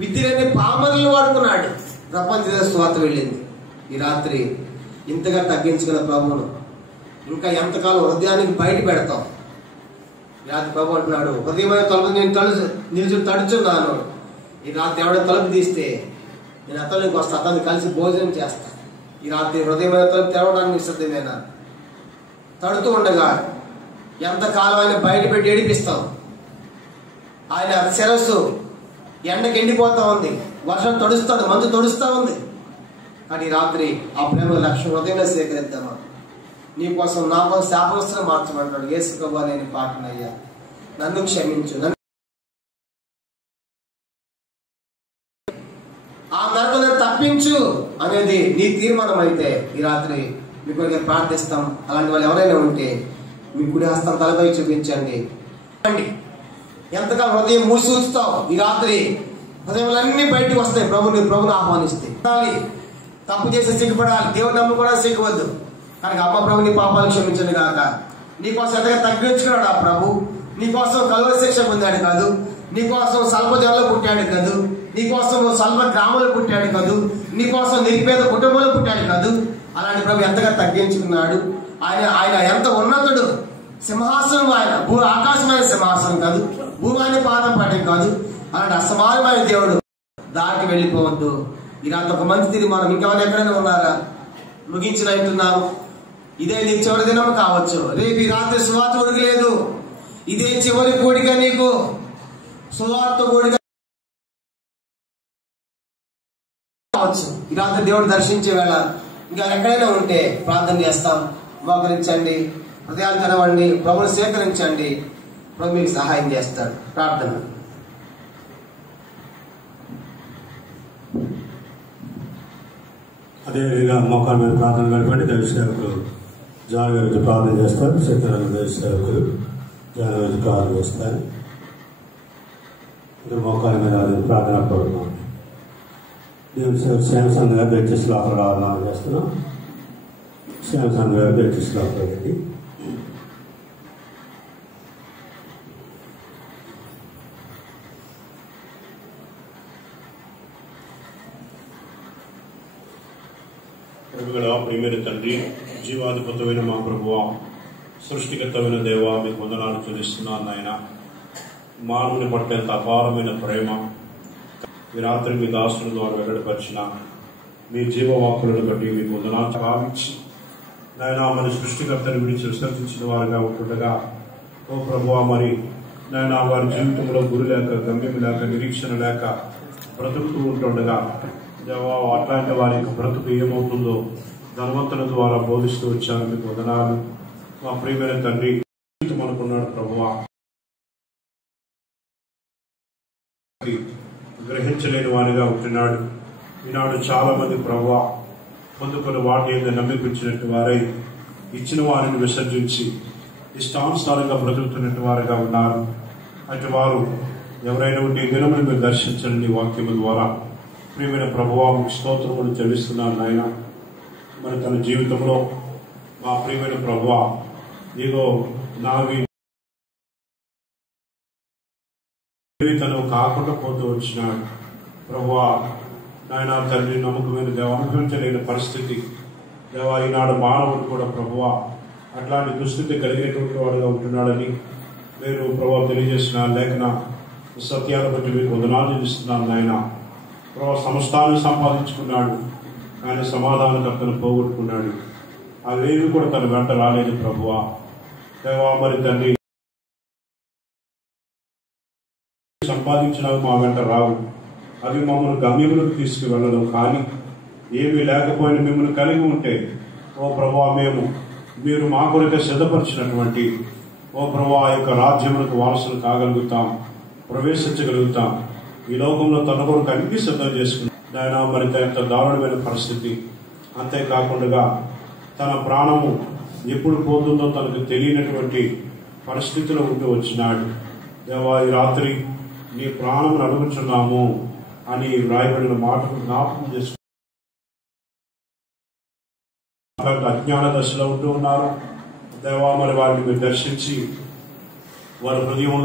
విద్యలన్నీ పామరులు వాడుకున్నాడు, ప్రపంచ స్వార్థ వెళ్ళింది. ఈ రాత్రి ఇంతగా తగ్గించుకున్న ప్రభువును ఇంకా ఎంతకాలం హృదయానికి బయట పెడతాం? రాత్రి ప్రభు అంటున్నాడు, హృదయమైన తలుపు నేను తడుచున్నాను. ఈ రాత్రి ఎవడైనా తలుపు తీస్తే నేను అతనికి వస్తా, అతన్ని కలిసి భోజనం చేస్తా. ఈ రాత్రి హృదయమైన తలుపు తెరవడానికి సిద్ధమేనా? తడుతూ ఉండగా ఎంతకాలం ఆయన బయట పెట్టి ఏడిపిస్తాం. ఆయన శిరస్సు ఎండకి ఎండిపోతా ఉంది, వర్షం తడుస్తాడు, మంచు తడుస్తూ ఉంది. కానీ రాత్రి ఆ ప్రేమ లక్ష్యం హృదయంలో సేకరిద్దామా? నీ కోసం నా కోసం శాపవస్త్రం మార్చమంటాడు. యేసు ప్రభువా, నేను పాపనయ్యా, నన్ను క్షమించు, ఆ నరకం తప్పించు అనేది నీ తీర్మానం అయితే ఈ రాత్రి మీకు ప్రార్థిస్తాం. అలాంటి వాళ్ళు ఎవరైనా ఉంటే మీ కుడి హస్తం తలపై చూపించండి. ఎంతగా హృదయం మూసి ఉంచుతావు, ఈ రాత్రి హృదయములన్నీ బయటకు వస్తాయి. ప్రభుని ఆహ్వానిస్తే తప్పు చేసి సిగ్గుపడాలి, దేవుడు నమ్ముకోవడానికి సిగ్గువద్దు. కనుక అమ్మ ప్రభు నీ పాపాలు క్షమించండి కాక. నీకోసం ఎంతగా తగ్గించుకున్నాడు ఆ ప్రభు. నీకోసం కలువరి శిక్ష పొందాడు కాదు, నీకోసం స్వల్ప జనంలో పుట్టాడు కాదు, నీకోసం స్వల్ప గ్రామంలో పుట్టాడు కాదు, నీకోసం నిరుపేద కుటుంబంలో పుట్టాడు కాదు. అలాంటి ప్రభు ఎంతగా తగ్గించుకున్నాడు. ఆయన ఎంత ఉన్నతుడు. సింహాసనం ఆయన, ఆకాశమైన సింహాసనం కాదు, భూమాన్ని పాదం పడడం కాదు. అలాంటి అసమానమైన దేవుడు. దాటి వెళ్ళిపోవద్దు. ఈ రాత్రి ఒక మంచి తీర్మానం. ఇంకెవరు ఎక్కడైనా ఉన్నారా? ముగించిన అంటున్నాము, ఇదే నీకు చివరి దినం కావచ్చు. రేపు ఈ రాత్రి సువార్త కొడుకు లేదు, ఇదే చివరి కోడిక. నీకు సువార్త కోడిక కావచ్చు. ఈ రాత్రి దేవుడు దర్శించే వేళ ఇంకా ఎక్కడైనా ఉంటే ప్రార్థన చేస్తాం. మోకరించండి, హృదయాలు తెరవండి, ప్రభుని సేకరించండి. ప్రభు మీకు సహాయం చేస్తాడు. ప్రార్థన. అదేవిధంగా మోకాల మీద ప్రార్థన గడపండి. దైవ సేవకులు జాన్ గారికి ప్రార్థన చేస్తారు. సత్యనారాయణ దైవ సేవకులు జాన్ గారికి ప్రార్థన చేస్తారు. ఇది మోకాల మీద ప్రార్థన కోరుతున్నాం. దేవుని సేవకు శ్యామసంద్ గారు దయచేసి లోపల రావాలని చేస్తున్నాం. శ్యామసంద్ గారు దయచేసి లోపలండి. ప్రియమైన తండ్రి, జీవాధిపతమైన మా ప్రభువా, సృష్టికర్తమైన దేవా, మీకు వందనాలు చెల్లిస్తున్నాను నాయన. మానవుని పట్ల ఎంత అపారమైన ప్రేమ ఈ రాత్రి మీ దాసుల ద్వారా వెల్లడిపరిచిన మీ జీవవాక్కులను బట్టి మీకు వందనాలు భావించి నాయన, మన సృష్టికర్తని గురించి విసర్జించిన వారుగా ఉంటుండగా ఓ ప్రభువా, మరి నాయన వారి జీవితంలో గురి లేక, గమ్యం లేక, నిరీక్షణ లేక బ్రతుకుతూ ఉంటుండగా దేవా, అట్లాంటి వారి యొక్క బ్రతుకు ఏమవుతుందో ధనవంతుల ద్వారా బోధిస్తూ వచ్చాను. మీకు వందనాలు. మా ప్రియమైన తండ్రి అనుకున్నాడు ప్రభువా, గ్రహించలేని వారిగా ఉంటున్నాడు. ఈనాడు చాలా మంది ప్రభువా పొందుకొని వాటి మీద నమ్మిపించినట్టు వారై ఇచ్చిన వారిని విసర్జించి ఇష్టానుసారంగా బ్రతుకుతున్నట్టు వారుగా ఉన్నారు. అటు వారు ఎవరైనా ఉంటే దినములు మీరు దర్శించండి. వాక్యము ద్వారా ప్రియమైన ప్రభువా, మీకు స్తోత్రములు చెల్లిస్తున్నాను నాయన. మరి తన జీవితంలో మా ప్రియమైన ప్రభువా, ఇదిగో నావి తను కాకుండా పోతూ వచ్చినాడు ప్రభువా. నాయన తండ్రి, నమ్మకమైన దేవ, అనుభవించలేని పరిస్థితి దేవా. ఈనాడు మానవుడు కూడా ప్రభువా అట్లాంటి దుస్థితి కలిగేటువంటి వాడుగా ఉంటున్నాడని నేను ప్రభువా తెలియజేసిన లేఖన సత్యాల బట్టి మీకు వందనాలు చెల్లిస్తున్నాను నాయన. ప్రభు సమస్తాన్ని సంపాదించుకున్నాడు, కానీ సమాధానకర్తను పోగొట్టుకున్నాడు. అవేవి కూడా తన వెంట రాలేదు ప్రభువా. దేవా, మరి తండ్రి సంపాదించినవి మా వెంట రావు, అవి మమ్మల్ని గమ్యములకు తీసుకువెళ్ళడం. కానీ ఏమీ లేకపోయినా మిమ్మల్ని కలిగి ఉంటే ఓ ప్రభువా, మీరు మా కొరకే సిద్ధపరిచినటువంటి ఓ ప్రభువా ఆ యొక్క రాజ్యములకు వారసులు కాగలుగుతాం, ప్రవేశించగలుగుతాం. ఈ లోకంలో తన కొరకు అన్ని సిద్ధం చేసుకున్నాడు ఆయన. మరి ఎంత దారుణమైన పరిస్థితి. అంతేకాకుండా తన ప్రాణము ఎప్పుడు పోతుందో తనకు తెలియనటువంటి పరిస్థితిలో ఉంటూ వచ్చినాడు. దేవా, ఈ రాత్రి నీ ప్రాణం అడుగుచున్నాము అని రాయబడిన మాటకు జ్ఞాపకం చేసుకున్నాడు. అజ్ఞాన దశలో ఉంటూ ఉన్నారు దేవా. మరి వారిని మీరు దర్శించి వారి హృదయం